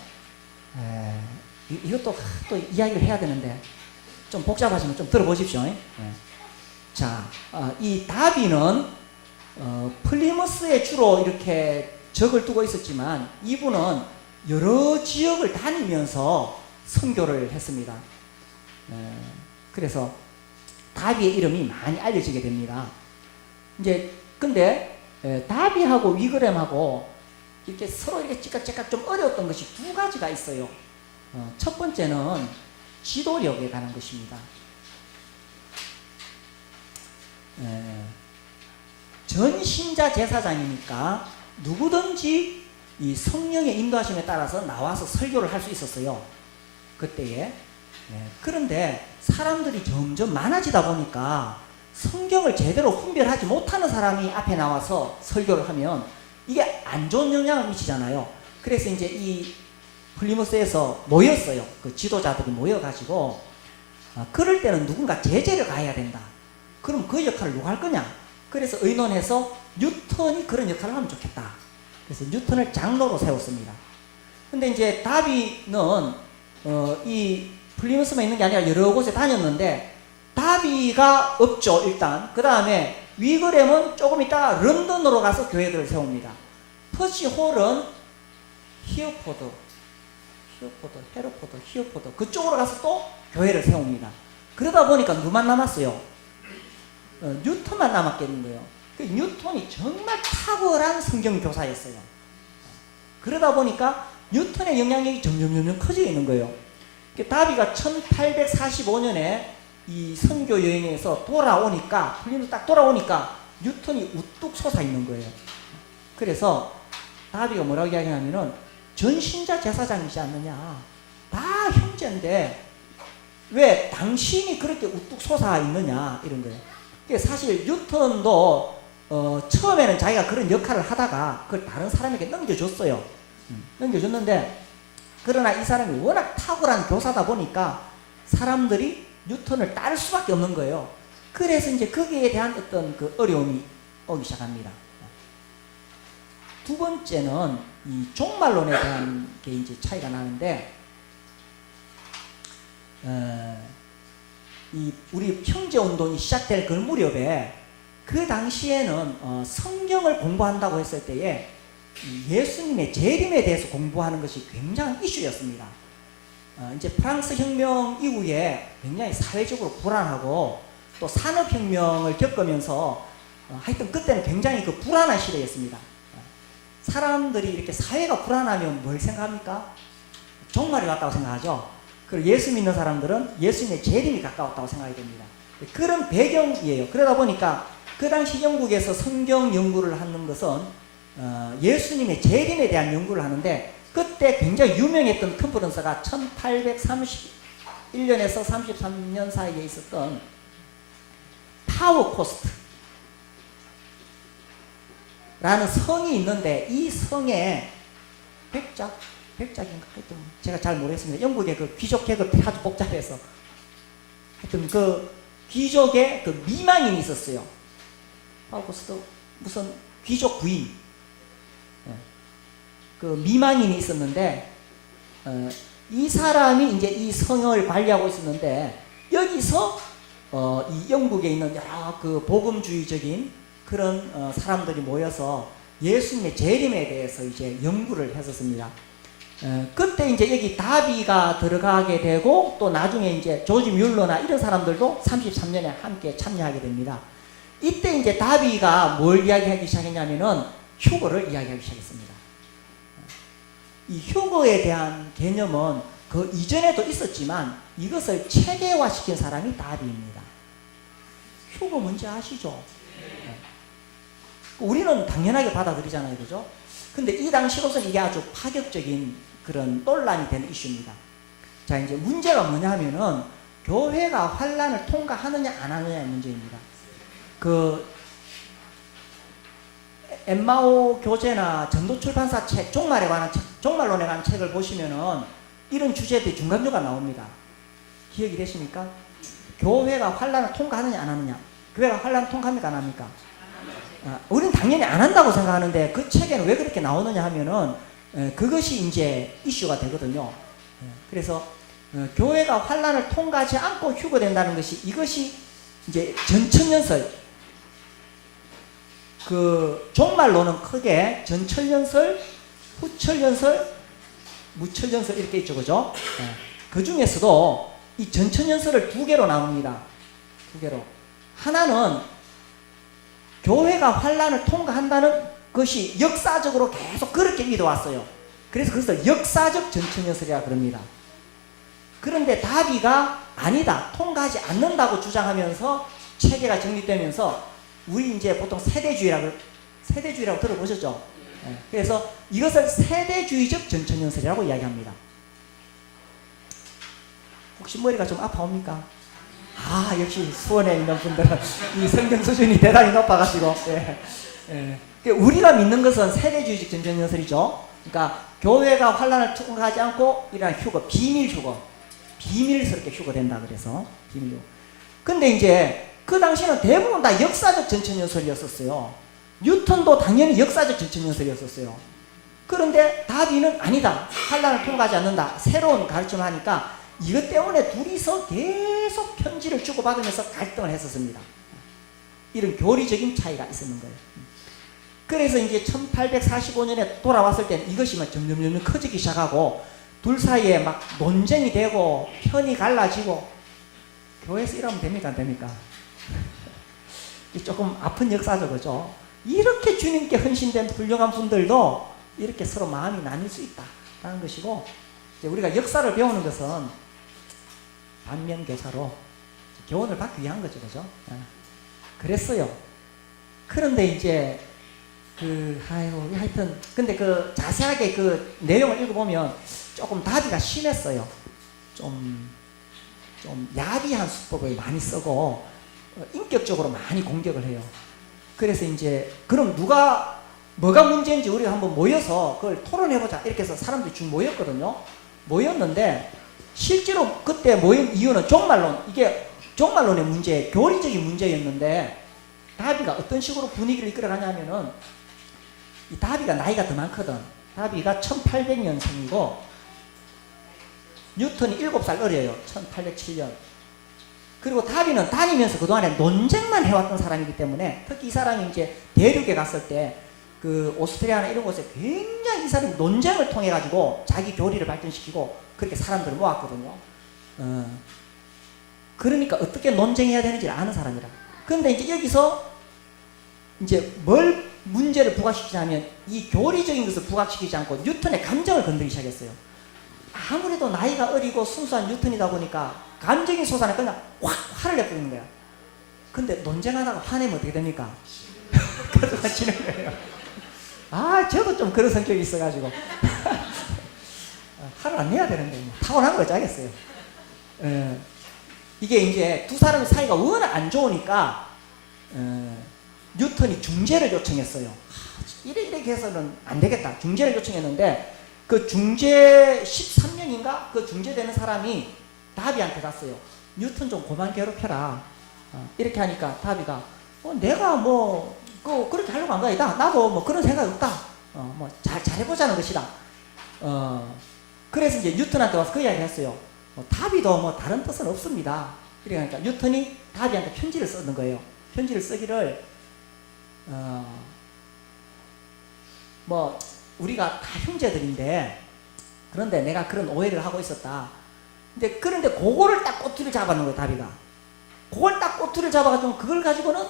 이것도 또 이야기를 해야 되는데 좀 복잡하지만 좀 들어보십시오. 자, 이 다비는 플리머스에 주로 이렇게 적을 두고 있었지만 이분은 여러 지역을 다니면서 선교를 했습니다. 그래서 다비의 이름이 많이 알려지게 됩니다. 이제 근데 다비하고 위그램하고 이렇게 서로 이렇게 찌깍찌깍 좀 어려웠던 것이 두 가지가 있어요. 첫 번째는 지도력에 관한 것입니다. 전신자 제사장이니까 누구든지 이 성령의 인도하심에 따라서 나와서 설교를 할 수 있었어요. 그때에. 그런데 사람들이 점점 많아지다 보니까 성경을 제대로 분별하지 못하는 사람이 앞에 나와서 설교를 하면 이게 안 좋은 영향을 미치잖아요. 그래서 이제 이 플리머스에서 모였어요. 그 지도자들이 모여가지고 그럴 때는 누군가 제재를 가해야 된다. 그럼 그 역할을 누가 할 거냐? 그래서 의논해서 뉴턴이 그런 역할을 하면 좋겠다. 그래서 뉴턴을 장로로 세웠습니다. 근데 이제 다비는 이 플리머스만 있는 게 아니라 여러 곳에 다녔는데 다비가 없죠. 일단 그 다음에 위그램은 조금 있다가 런던으로 가서 교회들을 세웁니다. 퍼시 홀은 히어포드, 헤르포드, 히어포드 그쪽으로 가서 또 교회를 세웁니다. 그러다 보니까 누만 남았어요? 뉴턴만 남았겠는 거예요. 그 뉴턴이 정말 탁월한 성경 교사였어요. 그러다 보니까 뉴턴의 영향력이 점점 커지고 있는 거예요. 다비가 1845년에 이 선교 여행에서 돌아오니까 플리머스 딱 돌아오니까 뉴턴이 우뚝 솟아 있는 거예요. 그래서 다비가 뭐라고 이야기하냐면은 전신자 제사장이지 않느냐. 다 형제인데 왜 당신이 그렇게 우뚝 솟아 있느냐 이런 거예요. 사실 뉴턴도 처음에는 자기가 그런 역할을 하다가 그걸 다른 사람에게 넘겨줬어요. 넘겨줬는데 그러나 이 사람이 워낙 탁월한 교사다 보니까 사람들이 뉴턴을 따를 수밖에 없는 거예요. 그래서 이제 거기에 대한 어떤 그 어려움이 오기 시작합니다. 두 번째는 이 종말론에 대한 게 이제 차이가 나는데, 이 우리 형제운동이 시작될 그 무렵에 그 당시에는 성경을 공부한다고 했을 때에 예수님의 재림에 대해서 공부하는 것이 굉장한 이슈였습니다. 이제 프랑스 혁명 이후에 굉장히 사회적으로 불안하고 또 산업혁명을 겪으면서 하여튼 그때는 굉장히 그 불안한 시대였습니다. 사람들이 이렇게 사회가 불안하면 뭘 생각합니까? 종말이 왔다고 생각하죠. 그리고 예수 믿는 사람들은 예수님의 재림이 가까웠다고 생각이 됩니다. 그런 배경이에요. 그러다 보니까 그 당시 영국에서 성경 연구를 하는 것은 예수님의 재림에 대한 연구를 하는데 그때 굉장히 유명했던 컨퍼런스가 1831년에서 33년 사이에 있었던 타워코스트 라는 성이 있는데 이 성에 백작인가 하여튼 제가 잘 모르겠습니다. 영국의 그 귀족 계급이 아주 복잡해서 하여튼 그 귀족의 그 미망인이 있었어요. 타워코스트 무슨 귀족 부인 그 미망인이 있었는데 이 사람이 이제 이 성을 관리하고 있었는데 여기서 이 영국에 있는 여러 그 복음주의적인 그런 사람들이 모여서 예수님의 재림에 대해서 이제 연구를 했었습니다. 그때 이제 여기 다비가 들어가게 되고 또 나중에 이제 조지 뮬러나 이런 사람들도 33년에 함께 참여하게 됩니다. 이때 이제 다비가 뭘 이야기하기 시작했냐면은 휴거를 이야기하기 시작했습니다. 이 휴거에 대한 개념은 그 이전에도 있었지만 이것을 체계화시킨 사람이 다비입니다. 휴거 뭔지 아시죠? 우리는 당연하게 받아들이잖아요, 그죠? 근데 이 당시로서는 이게 아주 파격적인 그런 논란이 되는 이슈입니다. 자, 이제 문제가 뭐냐 하면은 교회가 환란을 통과하느냐 안 하느냐의 문제입니다. 그 엠마오 교재나 전도출판사 책, 종말에 관한 책, 종말론에 관한 책을 보시면은 이런 주제들이 중간중간 나옵니다. 기억이 되십니까? 교회가 환란을 통과하느냐 안 하느냐. 교회가 환란을 통과합니까 안 합니까? 우리는 당연히 안 한다고 생각하는데 그 책에는 왜 그렇게 나오느냐 하면은 그것이 이제 이슈가 되거든요. 그래서 교회가 환란을 통과하지 않고 휴거된다는 것이 이것이 이제 전천년설 그 종말론은 크게 전천년설, 후천년설, 무천년설 이렇게 있죠, 그죠? 그 중에서도 이 전천년설을 두 개로 나눕니다. 두 개로. 하나는 교회가 환란을 통과한다는 것이 역사적으로 계속 그렇게 믿어왔어요. 그래서 그것을 역사적 전천년설이라 그럽니다. 그런데 다비가 아니다, 통과하지 않는다고 주장하면서 체계가 정립되면서 우리 이제 보통 세대주의라고 들어보셨죠? 그래서 이것을 세대주의적 전천년설이라고 이야기합니다. 혹시 머리가 좀 아파옵니까? 아, 역시 수원에 있는 분들은 이 성경 수준이 대단히 높아가지고, 우리가 믿는 것은 세대주의적 전천년설이죠. 그러니까 교회가 환란을 통과하지 않고 일어난 휴거, 비밀 휴거, 비밀스럽게 휴거된다 그래서 비밀 휴거. 근데 이제 그 당시에는 대부분 다 역사적 전천년설이었었어요. 뉴턴도 당연히 역사적 전천년설이었었어요. 그런데 다비는 아니다, 환란을 통과하지 않는다, 새로운 가르침을 하니까 이것 때문에 둘이서 계속 편지를 주고받으면서 갈등을 했었습니다. 이런 교리적인 차이가 있었는 거예요. 그래서 이제 1845년에 돌아왔을 때는 이것이 막 점점 커지기 시작하고 둘 사이에 막 논쟁이 되고 편이 갈라지고. 교회에서 이러면 됩니까 안 됩니까? 조금 아픈 역사죠, 그죠? 이렇게 주님께 헌신된 훌륭한 분들도 이렇게 서로 마음이 나뉠 수 있다라는 것이고, 이제 우리가 역사를 배우는 것은 반면교사로 교훈을 받기 위한 거죠, 그죠? 그랬어요. 그런데 이제 하여튼 근데 그 자세하게 그 내용을 읽어보면 조금 다비가 심했어요. 좀 야비한 수법을 많이 쓰고 인격적으로 많이 공격을 해요. 그래서 이제 그럼 뭐가 문제인지 우리가 한번 모여서 그걸 토론해보자 이렇게 해서 사람들이 쭉 모였거든요. 모였는데 실제로 그때 모인 이유는 종말론, 이게 종말론의 문제, 교리적인 문제였는데 다비가 어떤 식으로 분위기를 이끌어가냐면은 이 다비가 나이가 더 많거든. 다비가 1800년생이고 뉴턴이 7살 어려요. 1807년. 그리고 다비는 다니면서 그동안에 논쟁만 해왔던 사람이기 때문에 특히 이 사람이 이제 대륙에 갔을 때 그 오스트리아나 이런 곳에 굉장히 이 사람이 논쟁을 통해 가지고 자기 교리를 발전시키고 그렇게 사람들을 모았거든요. 그러니까 어떻게 논쟁해야 되는지를 아는 사람이라. 그런데 이제 여기서 이제 뭘 문제를 부각시키자면 이 교리적인 것을 부각시키지 않고 뉴턴의 감정을 건드리기 시작했어요. 아무래도 나이가 어리고 순수한 뉴턴이다 보니까 감정이 솟아나 그냥 확 화를 내버리는 거야. 근데 논쟁하다가 화내면 어떻게 됩니까? 그래서 지는 거예요. 저도 좀 그런 성격이 있어가지고 화를 안 내야 되는데 타고난 거지 알겠어요. 이게 이제 두 사람의 사이가 워낙 안 좋으니까 뉴턴이 중재를 요청했어요. 이렇게 해서는 안 되겠다. 중재를 요청했는데 그 중재 13년인가 그 중재되는 사람이 다비한테 갔어요. 뉴턴 좀 그만 괴롭혀라. 이렇게 하니까 다비가 내가 그렇게 하려고 한 거야. 나도 그런 생각 없다. 잘해보자는 것이다. 그래서 이제 뉴턴한테 와서 그 이야기를 했어요. 다비도 뭐 다른 뜻은 없습니다. 그러니까 뉴턴이 다비한테 편지를 쓰는 거예요. 편지를 쓰기를 뭐 우리가 다 형제들인데 그런데 내가 그런 오해를 하고 있었다. 근데 그런데 그거를 딱 꼬투리를 잡아놓은 거예요. 다비가 그걸 딱 꼬투리를 잡아가지고 그걸 가지고는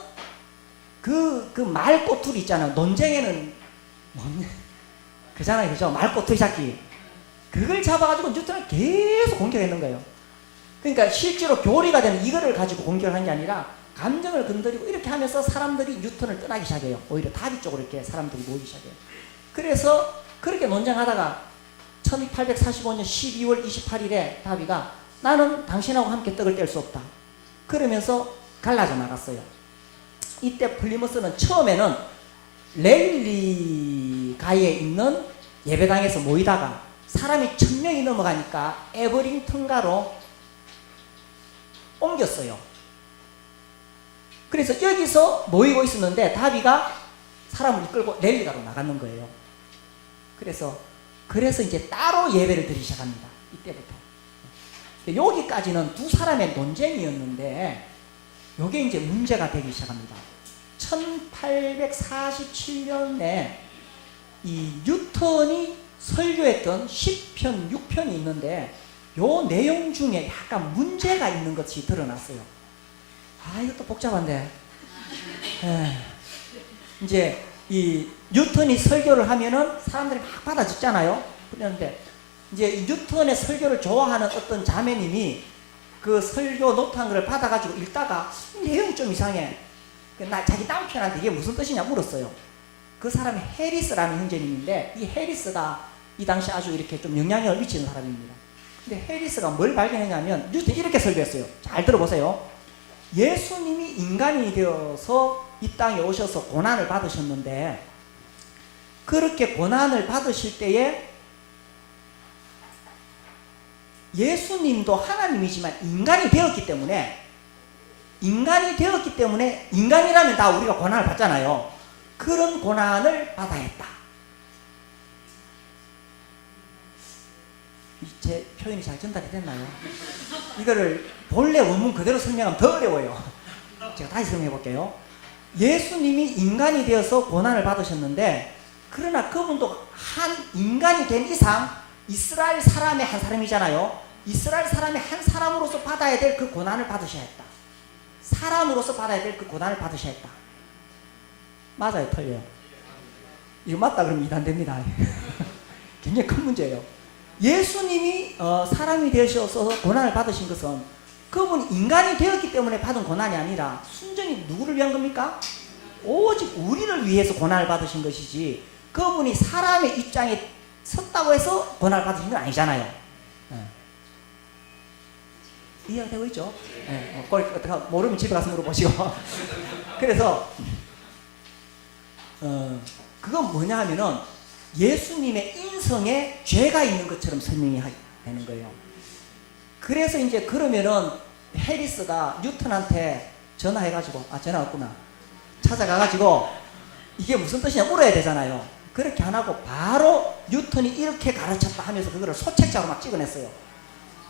그 말 꼬투리 있잖아요. 논쟁에는 그잖아요, 그죠? 말 꼬투리 잡기. 그걸 잡아가지고 뉴턴을 계속 공격했는 거예요. 그러니까 실제로 교리가 되는 이거를 가지고 공격을 한 게 아니라 감정을 건드리고 이렇게 하면서 사람들이 뉴턴을 떠나기 시작해요. 오히려 다비 쪽으로 이렇게 사람들이 모이기 시작해요. 그래서 그렇게 논쟁하다가 1845년 12월 28일에 다비가 나는 당신하고 함께 떡을 뗄 수 없다. 그러면서 갈라져 나갔어요. 이때 플리머스는 처음에는 레일리가에 있는 예배당에서 모이다가 사람이 1000명이 넘어가니까 에버링턴가로 옮겼어요. 그래서 여기서 모이고 있었는데 다비가 사람을 이끌고 레일리가로 나가는 거예요. 그래서 이제 따로 예배를 드리기 시작합니다. 이때부터. 여기까지는 두 사람의 논쟁이었는데 이게 이제 문제가 되기 시작합니다. 1847년에 이 뉴턴이 설교했던 10편, 6편이 있는데 요 내용 중에 약간 문제가 있는 것이 드러났어요. 이것도 복잡한데. 이제 이 뉴턴이 설교를 하면은 사람들이 막 받아 듣잖아요. 그런데 이제 이 뉴턴의 설교를 좋아하는 어떤 자매님이 그 설교 노트한 걸 받아가지고 읽다가 내용이 좀 이상해. 자기 남편한테 이게 무슨 뜻이냐 물었어요. 그 사람이 해리스라는 형제님인데 이 해리스가 이 당시 아주 이렇게 좀 영향력을 미치는 사람입니다. 근데 해리스가 뭘 발견했냐면 뉴턴이 이렇게 설교했어요. 잘 들어보세요. 예수님이 인간이 되어서 이 땅에 오셔서 고난을 받으셨는데 그렇게 고난을 받으실 때에 예수님도 하나님이지만 인간이 되었기 때문에 인간이라면 다 우리가 고난을 받잖아요. 그런 고난을 받아야 했다. 제 표현이 잘 전달이 됐나요? 이거를 본래 원문 그대로 설명하면 더 어려워요. 제가 다시 설명해 볼게요. 예수님이 인간이 되어서 고난을 받으셨는데 그러나 그분도 한 인간이 된 이상 이스라엘 사람의 한 사람이잖아요. 이스라엘 사람의 한 사람으로서 받아야 될 그 고난을 받으셔야 했다. 사람으로서 받아야 될 그 고난을 받으셔야 했다. 맞아요, 틀려요? 이거 맞다 그러면 이단됩니다. 굉장히 큰 문제예요. 예수님이 사람이 되셔서 고난을 받으신 것은 그분이 인간이 되었기 때문에 받은 고난이 아니라 순전히 누구를 위한 겁니까? 오직 우리를 위해서 고난을 받으신 것이지 그분이 사람의 입장에 섰다고 해서 고난을 받으신 건 아니잖아요. 이해가 되고 있죠? 모르면 집에 가서 물어보시고. 그래서 그건 뭐냐 하면은 예수님의 인성에 죄가 있는 것처럼 설명이 되는 거예요. 그래서 이제 그러면은 해리스가 뉴턴한테 전화해가지고 전화 왔구나. 찾아가가지고 이게 무슨 뜻이냐 물어야 되잖아요. 그렇게 안 하고 바로 뉴턴이 이렇게 가르쳤다 하면서 그거를 소책자로 막 찍어냈어요.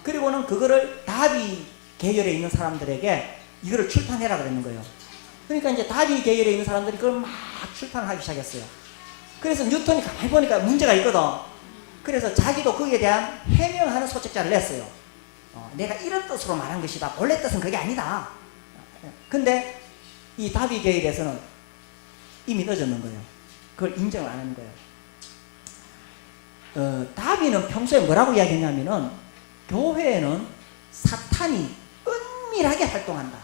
그리고는 그거를 다비 계열에 있는 사람들에게 이거를 출판해라 그랬는 거예요. 그러니까 이제 다비 계열에 있는 사람들이 그걸 막 출판을 하기 시작했어요. 그래서 뉴턴이 가만히 보니까 문제가 있거든. 그래서 자기도 거기에 대한 해명하는 소책자를 냈어요. 내가 이런 뜻으로 말한 것이다. 본래 뜻은 그게 아니다. 근데 이 다비 계열에서는 이미 늦었는 거예요. 그걸 인정을 안 하는 거예요. 다비는 평소에 뭐라고 이야기했냐면은 교회에는 사탄이 은밀하게 활동한다.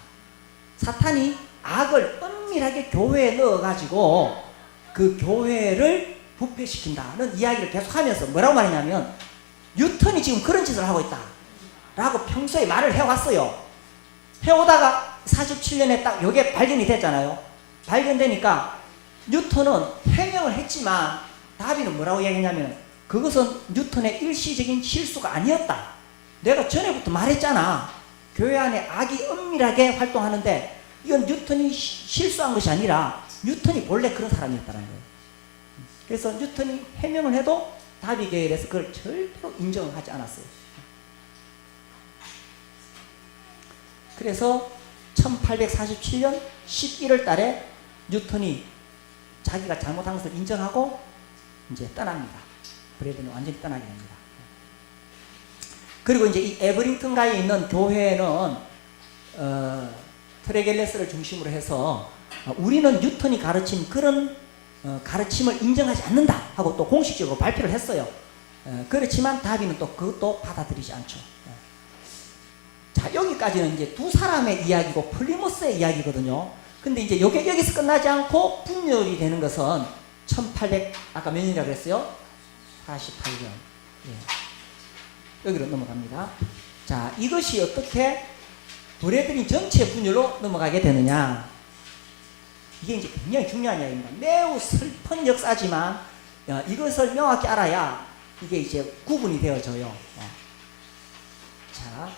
사탄이 악을 은밀하게 교회에 넣어가지고 그 교회를 부패시킨다는 이야기를 계속하면서 뭐라고 말했냐면 뉴턴이 지금 그런 짓을 하고 있다 라고 평소에 말을 해왔어요. 해오다가 47년에 딱 이게 발견이 됐잖아요. 발견되니까 뉴턴은 해명을 했지만 다비는 뭐라고 이야기했냐면 그것은 뉴턴의 일시적인 실수가 아니었다. 내가 전에부터 말했잖아. 교회 안에 악이 은밀하게 활동하는데 이건 뉴턴이 실수한 것이 아니라 뉴턴이 본래 그런 사람이었다는 거예요. 그래서 뉴턴이 해명을 해도 다비 계열에서 그걸 절대로 인정하지 않았어요. 그래서 1847년 11월 달에 뉴턴이 자기가 잘못한 것을 인정하고 이제 떠납니다. 브래든은 완전히 떠나게 됩니다. 그리고 이제 이 에버링턴가에 있는 교회는 트레겔레스를 중심으로 해서 우리는 뉴턴이 가르친 그런 가르침을 인정하지 않는다 하고 또 공식적으로 발표를 했어요. 그렇지만 다비는 또 그것도 받아들이지 않죠. 자, 여기까지는 이제 두 사람의 이야기고 플리모스의 이야기거든요. 근데 이제 여기서 끝나지 않고 분열이 되는 것은 1800 아까 몇 년이라고 그랬어요? 48년. 예. 여기로 넘어갑니다. 자, 이것이 어떻게 브래들린 전체 분열로 넘어가게 되느냐? 이게 이제 굉장히 중요한 이야기입니다. 매우 슬픈 역사지만 이것을 명확히 알아야 이게 이제 구분이 되어져요. 자,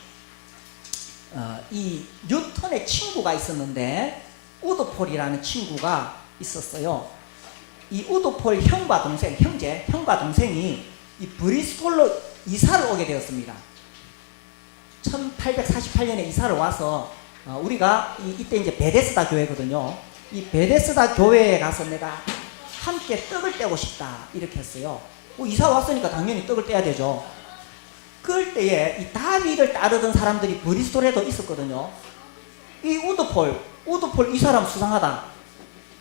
이 뉴턴의 친구가 있었는데 우드폴이라는 친구가 있었어요. 이 우드폴 형과 동생, 형과 동생이 이 브리스톨로 이사를 오게 되었습니다. 1848년에 이사를 와서 우리가 이때 이제 베데스다 교회거든요. 이 베데스다 교회에 가서 내가 함께 떡을 떼고 싶다 이렇게 했어요. 이사 왔으니까 당연히 떡을 떼야 되죠. 그럴 때에 이 다비를 따르던 사람들이 브리스톨에도 있었거든요. 이 우드폴 이 사람 수상하다.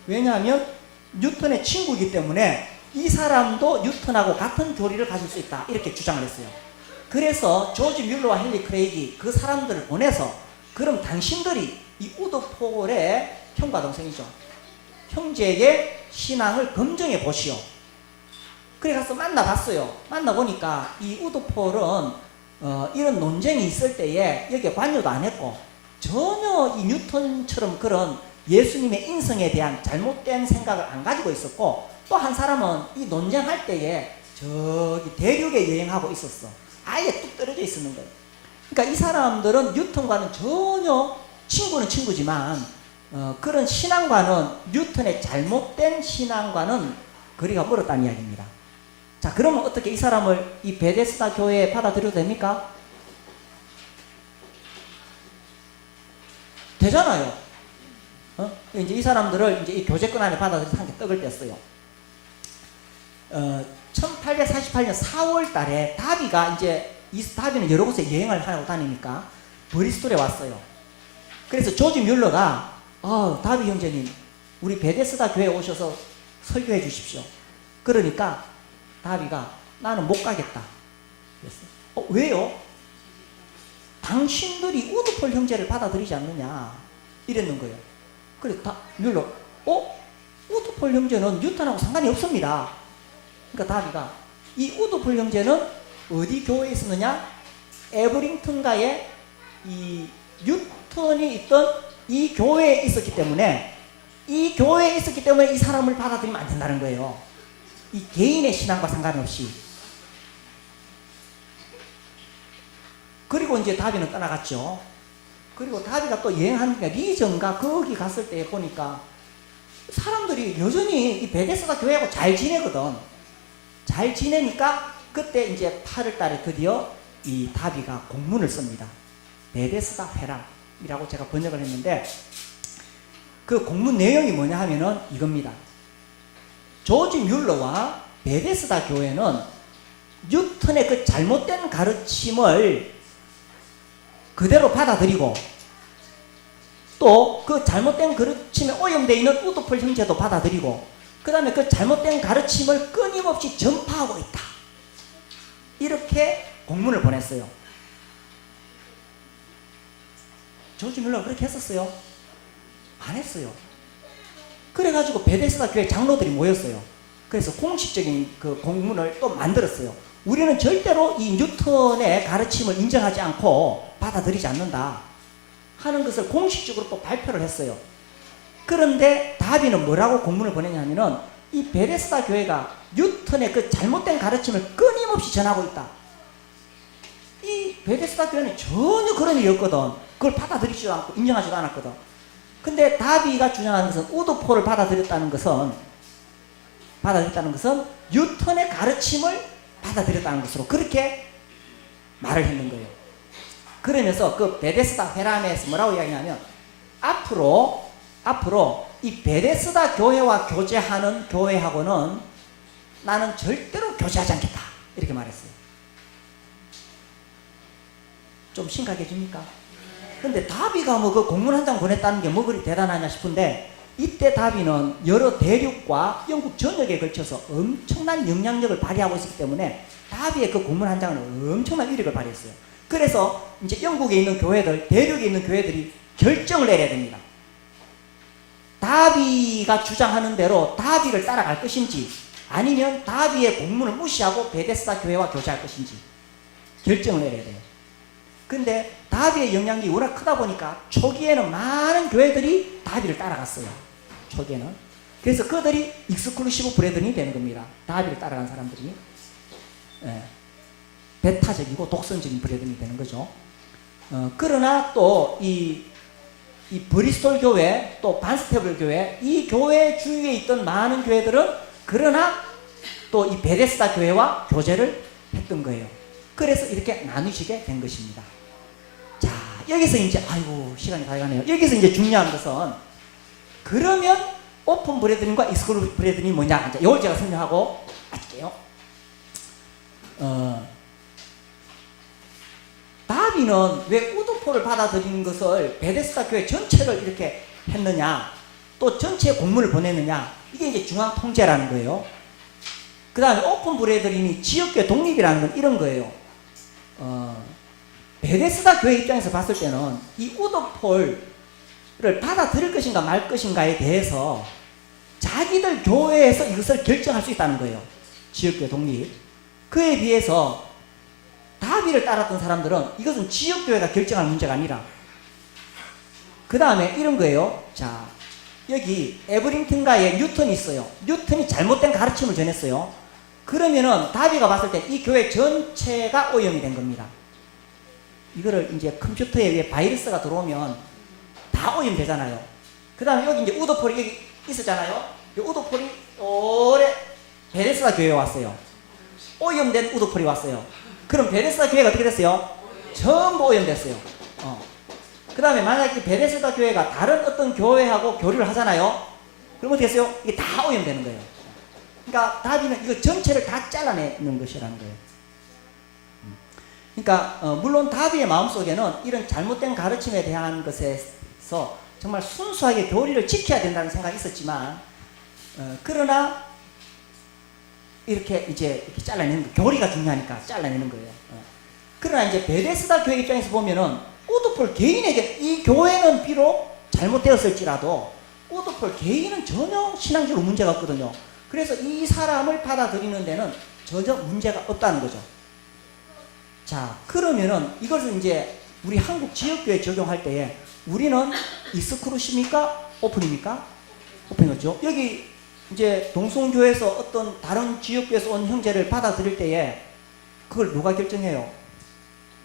왜냐하면 뉴턴의 친구이기 때문에 이 사람도 뉴턴하고 같은 교리를 가질 수 있다 이렇게 주장을 했어요. 그래서 조지 뮬러와 헨리 크레이기 그 사람들을 보내서 그럼 당신들이 이 우드폴의 형과 동생이죠. 형제의 신앙을 검증해 보시오. 그래 가서 만나봤어요. 만나보니까 이 우드폴은 이런 논쟁이 있을 때에 여기에 관여도 안 했고 전혀 이 뉴턴처럼 그런 예수님의 인성에 대한 잘못된 생각을 안 가지고 있었고 또 한 사람은 이 논쟁할 때에 저기 대륙에 여행하고 있었어. 아예 뚝 떨어져 있었는 거예요. 그러니까 이 사람들은 뉴턴과는 전혀 친구는 친구지만 그런 신앙과는 뉴턴의 잘못된 신앙과는 거리가 멀었다는 이야기입니다. 자, 그러면 어떻게 이 사람을 이 베데스다 교회에 받아들여도 됩니까? 되잖아요. 이제 이 사람들을 이제 이 교제권 안에 받아들여서 함께 떡을 뗐어요. 1848년 4월 달에 다비가 이제 이 다비는 여러 곳에 여행을 하고 다니니까 브리스톨에 왔어요. 그래서 조지 뮬러가 다비 형제님 우리 베데스다 교회에 오셔서 설교해 주십시오. 그러니까 다비가 나는 못 가겠다 그랬어요. 왜요? 당신들이 우드폴 형제를 받아들이지 않느냐 이랬는 거예요. 그래서 뮬러 우드폴 형제는 뉴턴하고 상관이 없습니다. 그러니까 다비가 이 우드폴 형제는 어디 교회에 있었느냐? 에버링턴가에 이 뉴턴이 있던 이 교회에 있었기 때문에 이 사람을 받아들이면 안 된다는 거예요. 이 개인의 신앙과 상관없이. 그리고 이제 다비는 떠나갔죠. 그리고 다비가 또 여행하니까 리전가 거기 갔을 때 보니까 사람들이 여전히 이 베데스다 교회하고 잘 지내거든. 잘 지내니까 그때 이제 8월 달에 드디어 이 다비가 공문을 씁니다. 베데스다 회람이라고 제가 번역을 했는데 그 공문 내용이 뭐냐 하면은 이겁니다. 조지 뮬러와 베데스다 교회는 뉴턴의 그 잘못된 가르침을 그대로 받아들이고 또 그 잘못된 가르침에 오염되어 있는 우드폴 형제도 받아들이고 그 다음에 그 잘못된 가르침을 끊임없이 전파하고 있다. 이렇게 공문을 보냈어요. 조지 뮬러가 그렇게 했었어요? 안 했어요. 그래가지고 베데스다 교회 장로들이 모였어요. 그래서 공식적인 그 공문을 또 만들었어요. 우리는 절대로 이 뉴턴의 가르침을 인정하지 않고 받아들이지 않는다 하는 것을 공식적으로 또 발표를 했어요. 그런데 다비는 뭐라고 공문을 보냈냐면은 이 베데스다 교회가 뉴턴의 그 잘못된 가르침을 끊임없이 전하고 있다. 이 베데스다 교회는 전혀 그런 일이 없거든. 그걸 받아들이지도 않고 인정하지도 않았거든. 근데 다비가 주장하는 것은 우드폴을 받아들였다는 것은 뉴턴의 가르침을 받아들였다는 것으로 그렇게 말을 했는 거예요. 그러면서 그 베데스다 회람에서 뭐라고 이야기하냐면 앞으로 이 베데스다 교회와 교제하는 교회하고는 나는 절대로 교제하지 않겠다 이렇게 말했어요. 좀 심각해집니까? 근데 다비가 뭐 그 공문 한 장 보냈다는 게 뭐 그리 대단하냐 싶은데 이때 다비는 여러 대륙과 영국 전역에 걸쳐서 엄청난 영향력을 발휘하고 있었기 때문에 다비의 그 공문 한 장은 엄청난 위력을 발휘했어요. 그래서 이제 영국에 있는 교회들, 대륙에 있는 교회들이 결정을 내려야 됩니다. 다비가 주장하는 대로 다비를 따라갈 것인지 아니면 다비의 공문을 무시하고 베데스다 교회와 교제할 것인지 결정을 내려야 돼요. 근데 다비의 영향력이 워낙 크다 보니까 초기에는 많은 교회들이 다비를 따라갔어요. 초기에는. 그래서 그들이 익스클루시브 브레든이 되는 겁니다. 다비를 따라간 사람들이. 예. 배타적이고 독선적인 브레든이 되는 거죠. 그러나 또 이 브리스톨 교회, 또 반스테블 교회, 이 교회 주위에 있던 많은 교회들은 그러나 또 이 베데스다 교회와 교제를 했던 거예요. 그래서 이렇게 나누시게 된 것입니다. 자, 여기서 이제 아이고 시간이 다 가네요. 여기서 이제 중요한 것은 그러면 오픈 브레든과 익스클루시브 브레든이 뭐냐? 이제 이걸 제가 설명하고 마칠게요. 다비는 왜 우드포를 받아들이는 것을 베데스다 교회 전체를 이렇게 했느냐, 또 전체 공문을 보냈느냐, 이게 이제 중앙 통제라는 거예요. 그 다음에 오픈 브레드린이 지역교회 독립이라는 건 이런 거예요. 베데스다 교회 입장에서 봤을 때는 이 우드폴을 받아들일 것인가 말 것인가에 대해서 자기들 교회에서 이것을 결정할 수 있다는 거예요. 지역교회 독립. 그에 비해서 다비를 따랐던 사람들은 이것은 지역교회가 결정할 문제가 아니라, 그 다음에 이런 거예요. 자, 여기 에브링턴가에 뉴턴이 있어요. 뉴턴이 잘못된 가르침을 전했어요. 그러면은 다비가 봤을 때 이 교회 전체가 오염이 된 겁니다. 이거를 이제 컴퓨터에 위에 바이러스가 들어오면 다 오염되잖아요. 그 다음에 여기 이제 우드폴이 여기 있었잖아요. 이 우드폴이 오래 베데스다 교회에 왔어요. 오염된 우드폴이 왔어요. 그럼 베데스다 교회가 어떻게 됐어요? 전부 오염됐어요. 그 다음에 만약에 베데스다 교회가 다른 어떤 교회하고 교류를 하잖아요. 그럼 어떻게 했어요? 이게 다 오염되는 거예요. 그러니까 다비는 이거 전체를 다 잘라내는 것이라는 거예요. 그러니까 물론 다비의 마음속에는 이런 잘못된 가르침에 대한 것에서 정말 순수하게 교리를 지켜야 된다는 생각이 있었지만, 그러나 이렇게 이제 이렇게 잘라내는 거, 교리가 중요하니까 잘라내는 거예요. 그러나 이제 베데스다 교회 입장에서 보면은 우드폴 개인에게, 이 교회는 비록 잘못되었을지라도 우드폴 개인은 전혀 신앙적으로 문제가 없거든요. 그래서 이 사람을 받아들이는 데는 전혀 문제가 없다는 거죠. 자, 그러면은 이것을 이제 우리 한국 지역교회 적용할 때에 우리는 익스클루시브입니까? 오픈입니까? 오픈이었죠. 여기 이제 동성교회에서 어떤 다른 지역교회에서 온 형제를 받아들일 때에 그걸 누가 결정해요?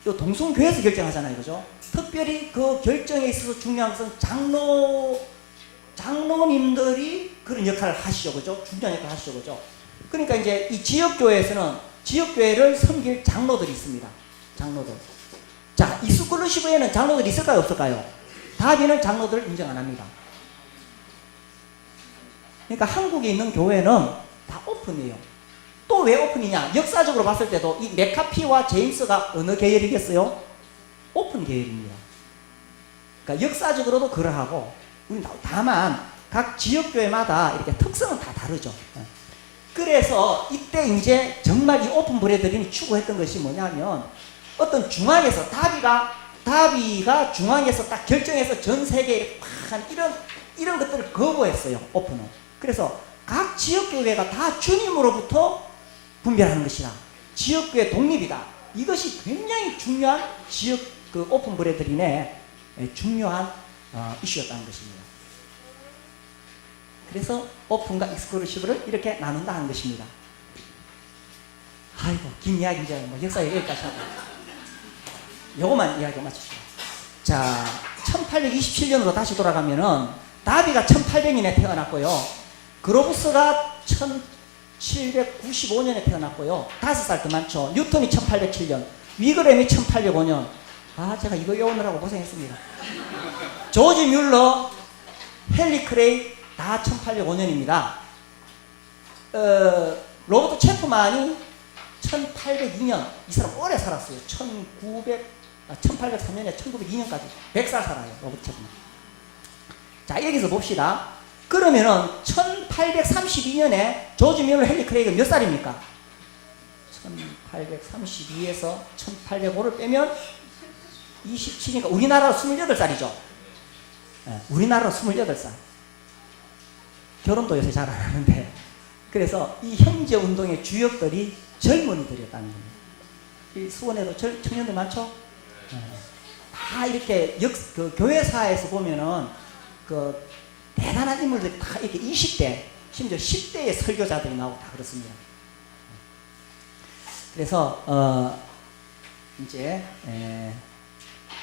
이 동성교회에서 결정하잖아요. 그죠? 특별히 그 결정에 있어서 중요한 것은 장로님들이 그런 역할을 하시죠. 그죠? 중요한 역할을 하시죠. 그죠? 그러니까 이제 이 지역교회에서는 지역교회를 섬길 장로들이 있습니다. 장로들. 자, 익스클루시브에는 장로들이 있을까요? 없을까요? 다비는 장로들을 인정 안 합니다. 그러니까 한국에 있는 교회는 다 오픈이에요. 또 왜 오픈이냐? 역사적으로 봤을 때도 이 맥카피와 제임스가 어느 계열이겠어요? 오픈 계열입니다. 그러니까 역사적으로도 그러하고, 우리는 다만 각 지역교회마다 이렇게 특성은 다 다르죠. 그래서 이때 이제 정말 이 오픈 브레드린이 추구했던 것이 뭐냐면, 어떤 중앙에서 다비가 중앙에서 딱 결정해서 전 세계에 이런 것들을 거부했어요. 오픈은. 그래서 각 지역교회가 다 주님으로부터 분별하는 것이다. 지역교회 독립이다. 이것이 굉장히 중요한 지역 그 오픈 브레드린의 중요한 이슈였다는 것입니다. 그래서 오픈과 익스클루시브를 이렇게 나눈다 하는 것입니다. 아이고, 긴 이야기 이제 뭐 역사 여기까지 하고 요거만 이야기 마치시죠. 자, 1827년으로 다시 돌아가면은 다비가 1800년에 태어났고요. 그로브스가 1795년에 태어났고요. 5살 더 많죠. 뉴턴이 1807년, 위그램이 1805년. 아, 제가 이거 외우느라고 고생했습니다. 조지 뮬러, 헨리 크레이 다 1805년입니다. 로버트 체프만이 1802년, 이 사람 오래 살았어요. 1803년에 1902년까지 100살 살아요, 로버트 체프만. 자, 여기서 봅시다. 그러면은 1832년에 조지 뮬러, 헨리 크레이가 몇 살입니까? 1832에서 1805를 빼면 27이니까 우리나라로 28살이죠. 네, 우리나라로 28살. 결혼도 요새 잘 안 하는데. 그래서 이 형제운동의 주역들이 젊은이들이었다는 겁니다. 이 수원에도 청년들 많죠? 네. 다 이렇게 그 교회사에서 보면은 그 대단한 인물들이 다 이렇게 20대, 심지어 10대의 설교자들이 나오고 다 그렇습니다. 그래서 이제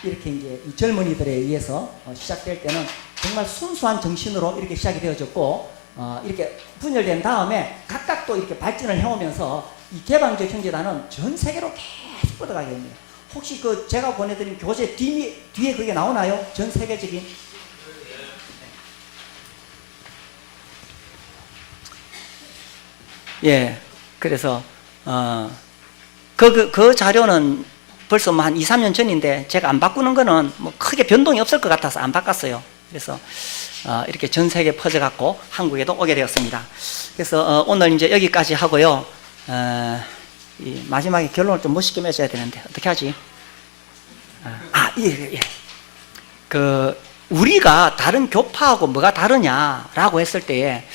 이렇게 이제 이 젊은이들에 의해서 시작될 때는 정말 순수한 정신으로 이렇게 시작이 되어졌고, 이렇게 분열된 다음에 각각 또 이렇게 발전을 해오면서 이 개방적 형제단은 전 세계로 계속 뻗어가게 됩니다. 혹시 그 제가 보내드린 교재 뒤에 그게 나오나요? 전 세계적인. 예, 그래서 그 자료는 벌써 뭐 한 2, 3년 전인데 제가 안 바꾸는 거는 뭐 크게 변동이 없을 것 같아서 안 바꿨어요. 그래서 이렇게 전 세계에 퍼져갖고 한국에도 오게 되었습니다. 그래서 오늘 이제 여기까지 하고요. 이 마지막에 결론을 좀 멋있게 맺어야 되는데 어떻게 하지? 예. 그 우리가 다른 교파하고 뭐가 다르냐라고 했을 때에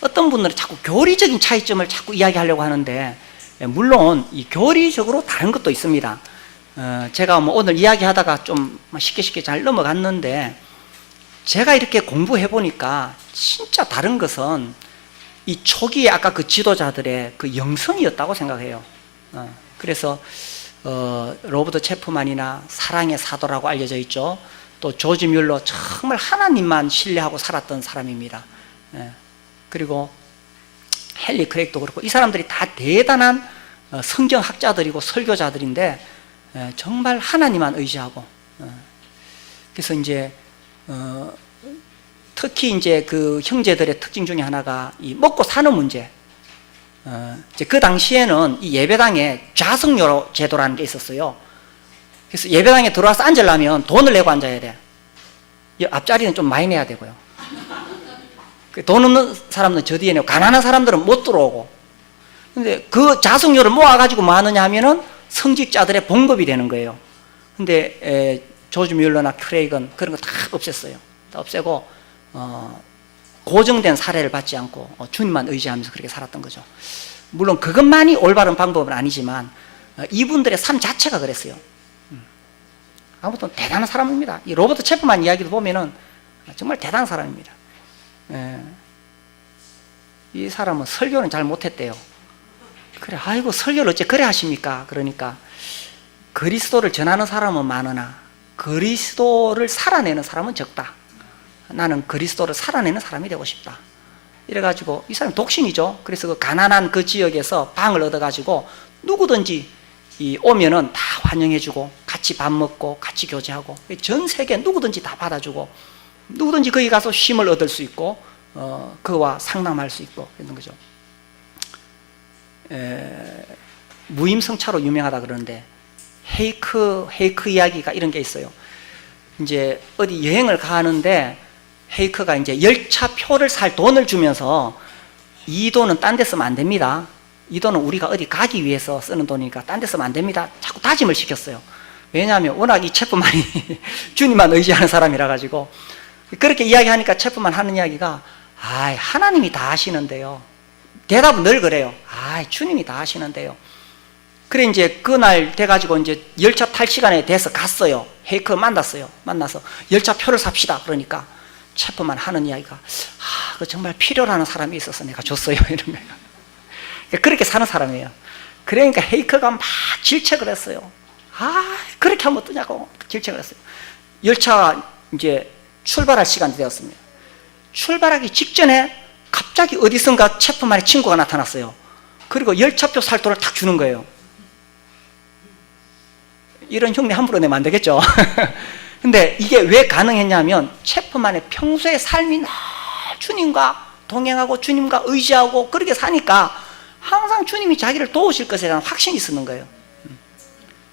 어떤 분들은 자꾸 교리적인 차이점을 자꾸 이야기하려고 하는데, 물론 이 교리적으로 다른 것도 있습니다. 제가 뭐 오늘 이야기하다가 좀 쉽게 잘 넘어갔는데, 제가 이렇게 공부해 보니까 진짜 다른 것은 이 초기에 아까 그 지도자들의 그 영성이었다고 생각해요. 그래서 로버트 체프만이나 사랑의 사도라고 알려져 있죠. 또 조지 뮬러, 정말 하나님만 신뢰하고 살았던 사람입니다. 그리고 헨리 크레이도 그렇고, 이 사람들이 다 대단한 성경학자들이고 설교자들인데 정말 하나님만 의지하고, 그래서 이제 특히 이제 그 형제들의 특징 중에 하나가 이 먹고 사는 문제. 이제 그 당시에는 이 예배당에 좌석료 제도라는 게 있었어요. 그래서 예배당에 들어와서 앉으려면 돈을 내고 앉아야 돼. 이 앞자리는 좀 많이 내야 되고요. 돈 없는 사람은 저 뒤에 내고, 가난한 사람들은 못 들어오고. 근데 그 좌석료를 모아가지고 뭐 하느냐 하면은 성직자들의 봉급이 되는 거예요. 근데 조지 뮬러나 크레이건 그런 거 다 없앴어요. 다 없애고 고정된 사례를 받지 않고 주님만 의지하면서 그렇게 살았던 거죠. 물론 그것만이 올바른 방법은 아니지만 이분들의 삶 자체가 그랬어요. 아무튼 대단한 사람입니다. 이 로버트 체프만 이야기도 보면은 정말 대단한 사람입니다. 이 사람은 설교는 잘 못했대요. 그래, 아이고 설교를 어째 그래 하십니까? 그러니까 그리스도를 전하는 사람은 많으나 그리스도를 살아내는 사람은 적다. 나는 그리스도를 살아내는 사람이 되고 싶다. 이래가지고 이 사람 독신이죠. 그래서 그 가난한 그 지역에서 방을 얻어가지고 누구든지 오면은 다 환영해주고 같이 밥 먹고 같이 교제하고, 전 세계 누구든지 다 받아주고 누구든지 거기 가서 쉼을 얻을 수 있고 그와 상담할 수 있고 이런 거죠. 무임승차로 유명하다 그러는데 헤이크 이야기가 이런 게 있어요. 이제 어디 여행을 가는데 헤이크가 이제 열차표를 살 돈을 주면서 이 돈은 딴 데 쓰면 안 됩니다. 이 돈은 우리가 어디 가기 위해서 쓰는 돈이니까 딴 데 쓰면 안 됩니다. 자꾸 다짐을 시켰어요. 왜냐하면 워낙 이 체프만이 주님만 의지하는 사람이라 가지고 그렇게 이야기하니까 체프만 하는 이야기가 하나님이 다 하시는데요. 대답은 늘 그래요. 주님이 다 하시는데요. 그래 이제 그날 돼가지고 이제 열차 탈 시간에 돼서 갔어요. 헤이크 만났어요. 만나서 열차표를 삽시다. 그러니까 체프만 하는 이야기가 그 정말 필요로 하는 사람이 있어서 내가 줬어요. 이런 거예요. 그렇게 사는 사람이에요. 그러니까 헤이크가 막 질책을 했어요. 그렇게 하면 어떠냐고 질책을 했어요. 열차가 이제 출발할 시간이 되었습니다. 출발하기 직전에 갑자기 어디선가 체프만의 친구가 나타났어요. 그리고 열차표 살돈을 탁 주는 거예요. 이런 흉내 함부로 내면 안 되겠죠. 근데 이게 왜 가능했냐면 체프만의 평소의 삶이 늘 주님과 동행하고 주님과 의지하고 그렇게 사니까 항상 주님이 자기를 도우실 것에 대한 확신이 있는 거예요.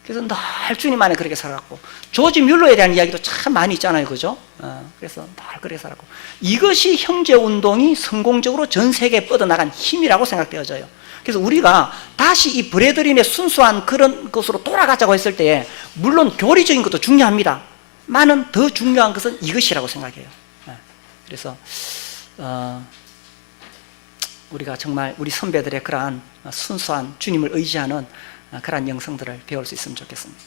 그래서 늘 주님 안에 그렇게 살았고, 조지 뮬러에 대한 이야기도 참 많이 있잖아요, 그죠? 그래서 늘 그렇게 살았고, 이것이 형제운동이 성공적으로 전 세계에 뻗어나간 힘이라고 생각되어져요. 그래서 우리가 다시 이 브레드린의 순수한 그런 것으로 돌아가자고 했을 때에 물론 교리적인 것도 중요합니다. 많은 더 중요한 것은 이것이라고 생각해요. 그래서 우리가 정말 우리 선배들의 그러한 순수한 주님을 의지하는 그러한 영성들을 배울 수 있으면 좋겠습니다.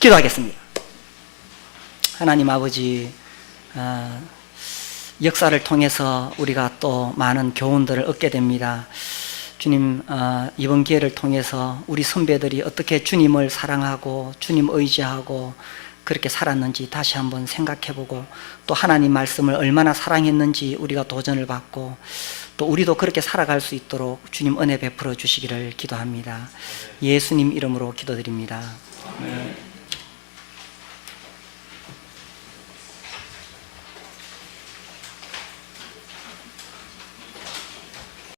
기도하겠습니다. 하나님 아버지, 역사를 통해서 우리가 또 많은 교훈들을 얻게 됩니다. 주님, 이번 기회를 통해서 우리 선배들이 어떻게 주님을 사랑하고 주님 의지하고 그렇게 살았는지 다시 한번 생각해보고, 또 하나님 말씀을 얼마나 사랑했는지 우리가 도전을 받고, 또 우리도 그렇게 살아갈 수 있도록 주님 은혜 베풀어 주시기를 기도합니다. 예수님 이름으로 기도드립니다.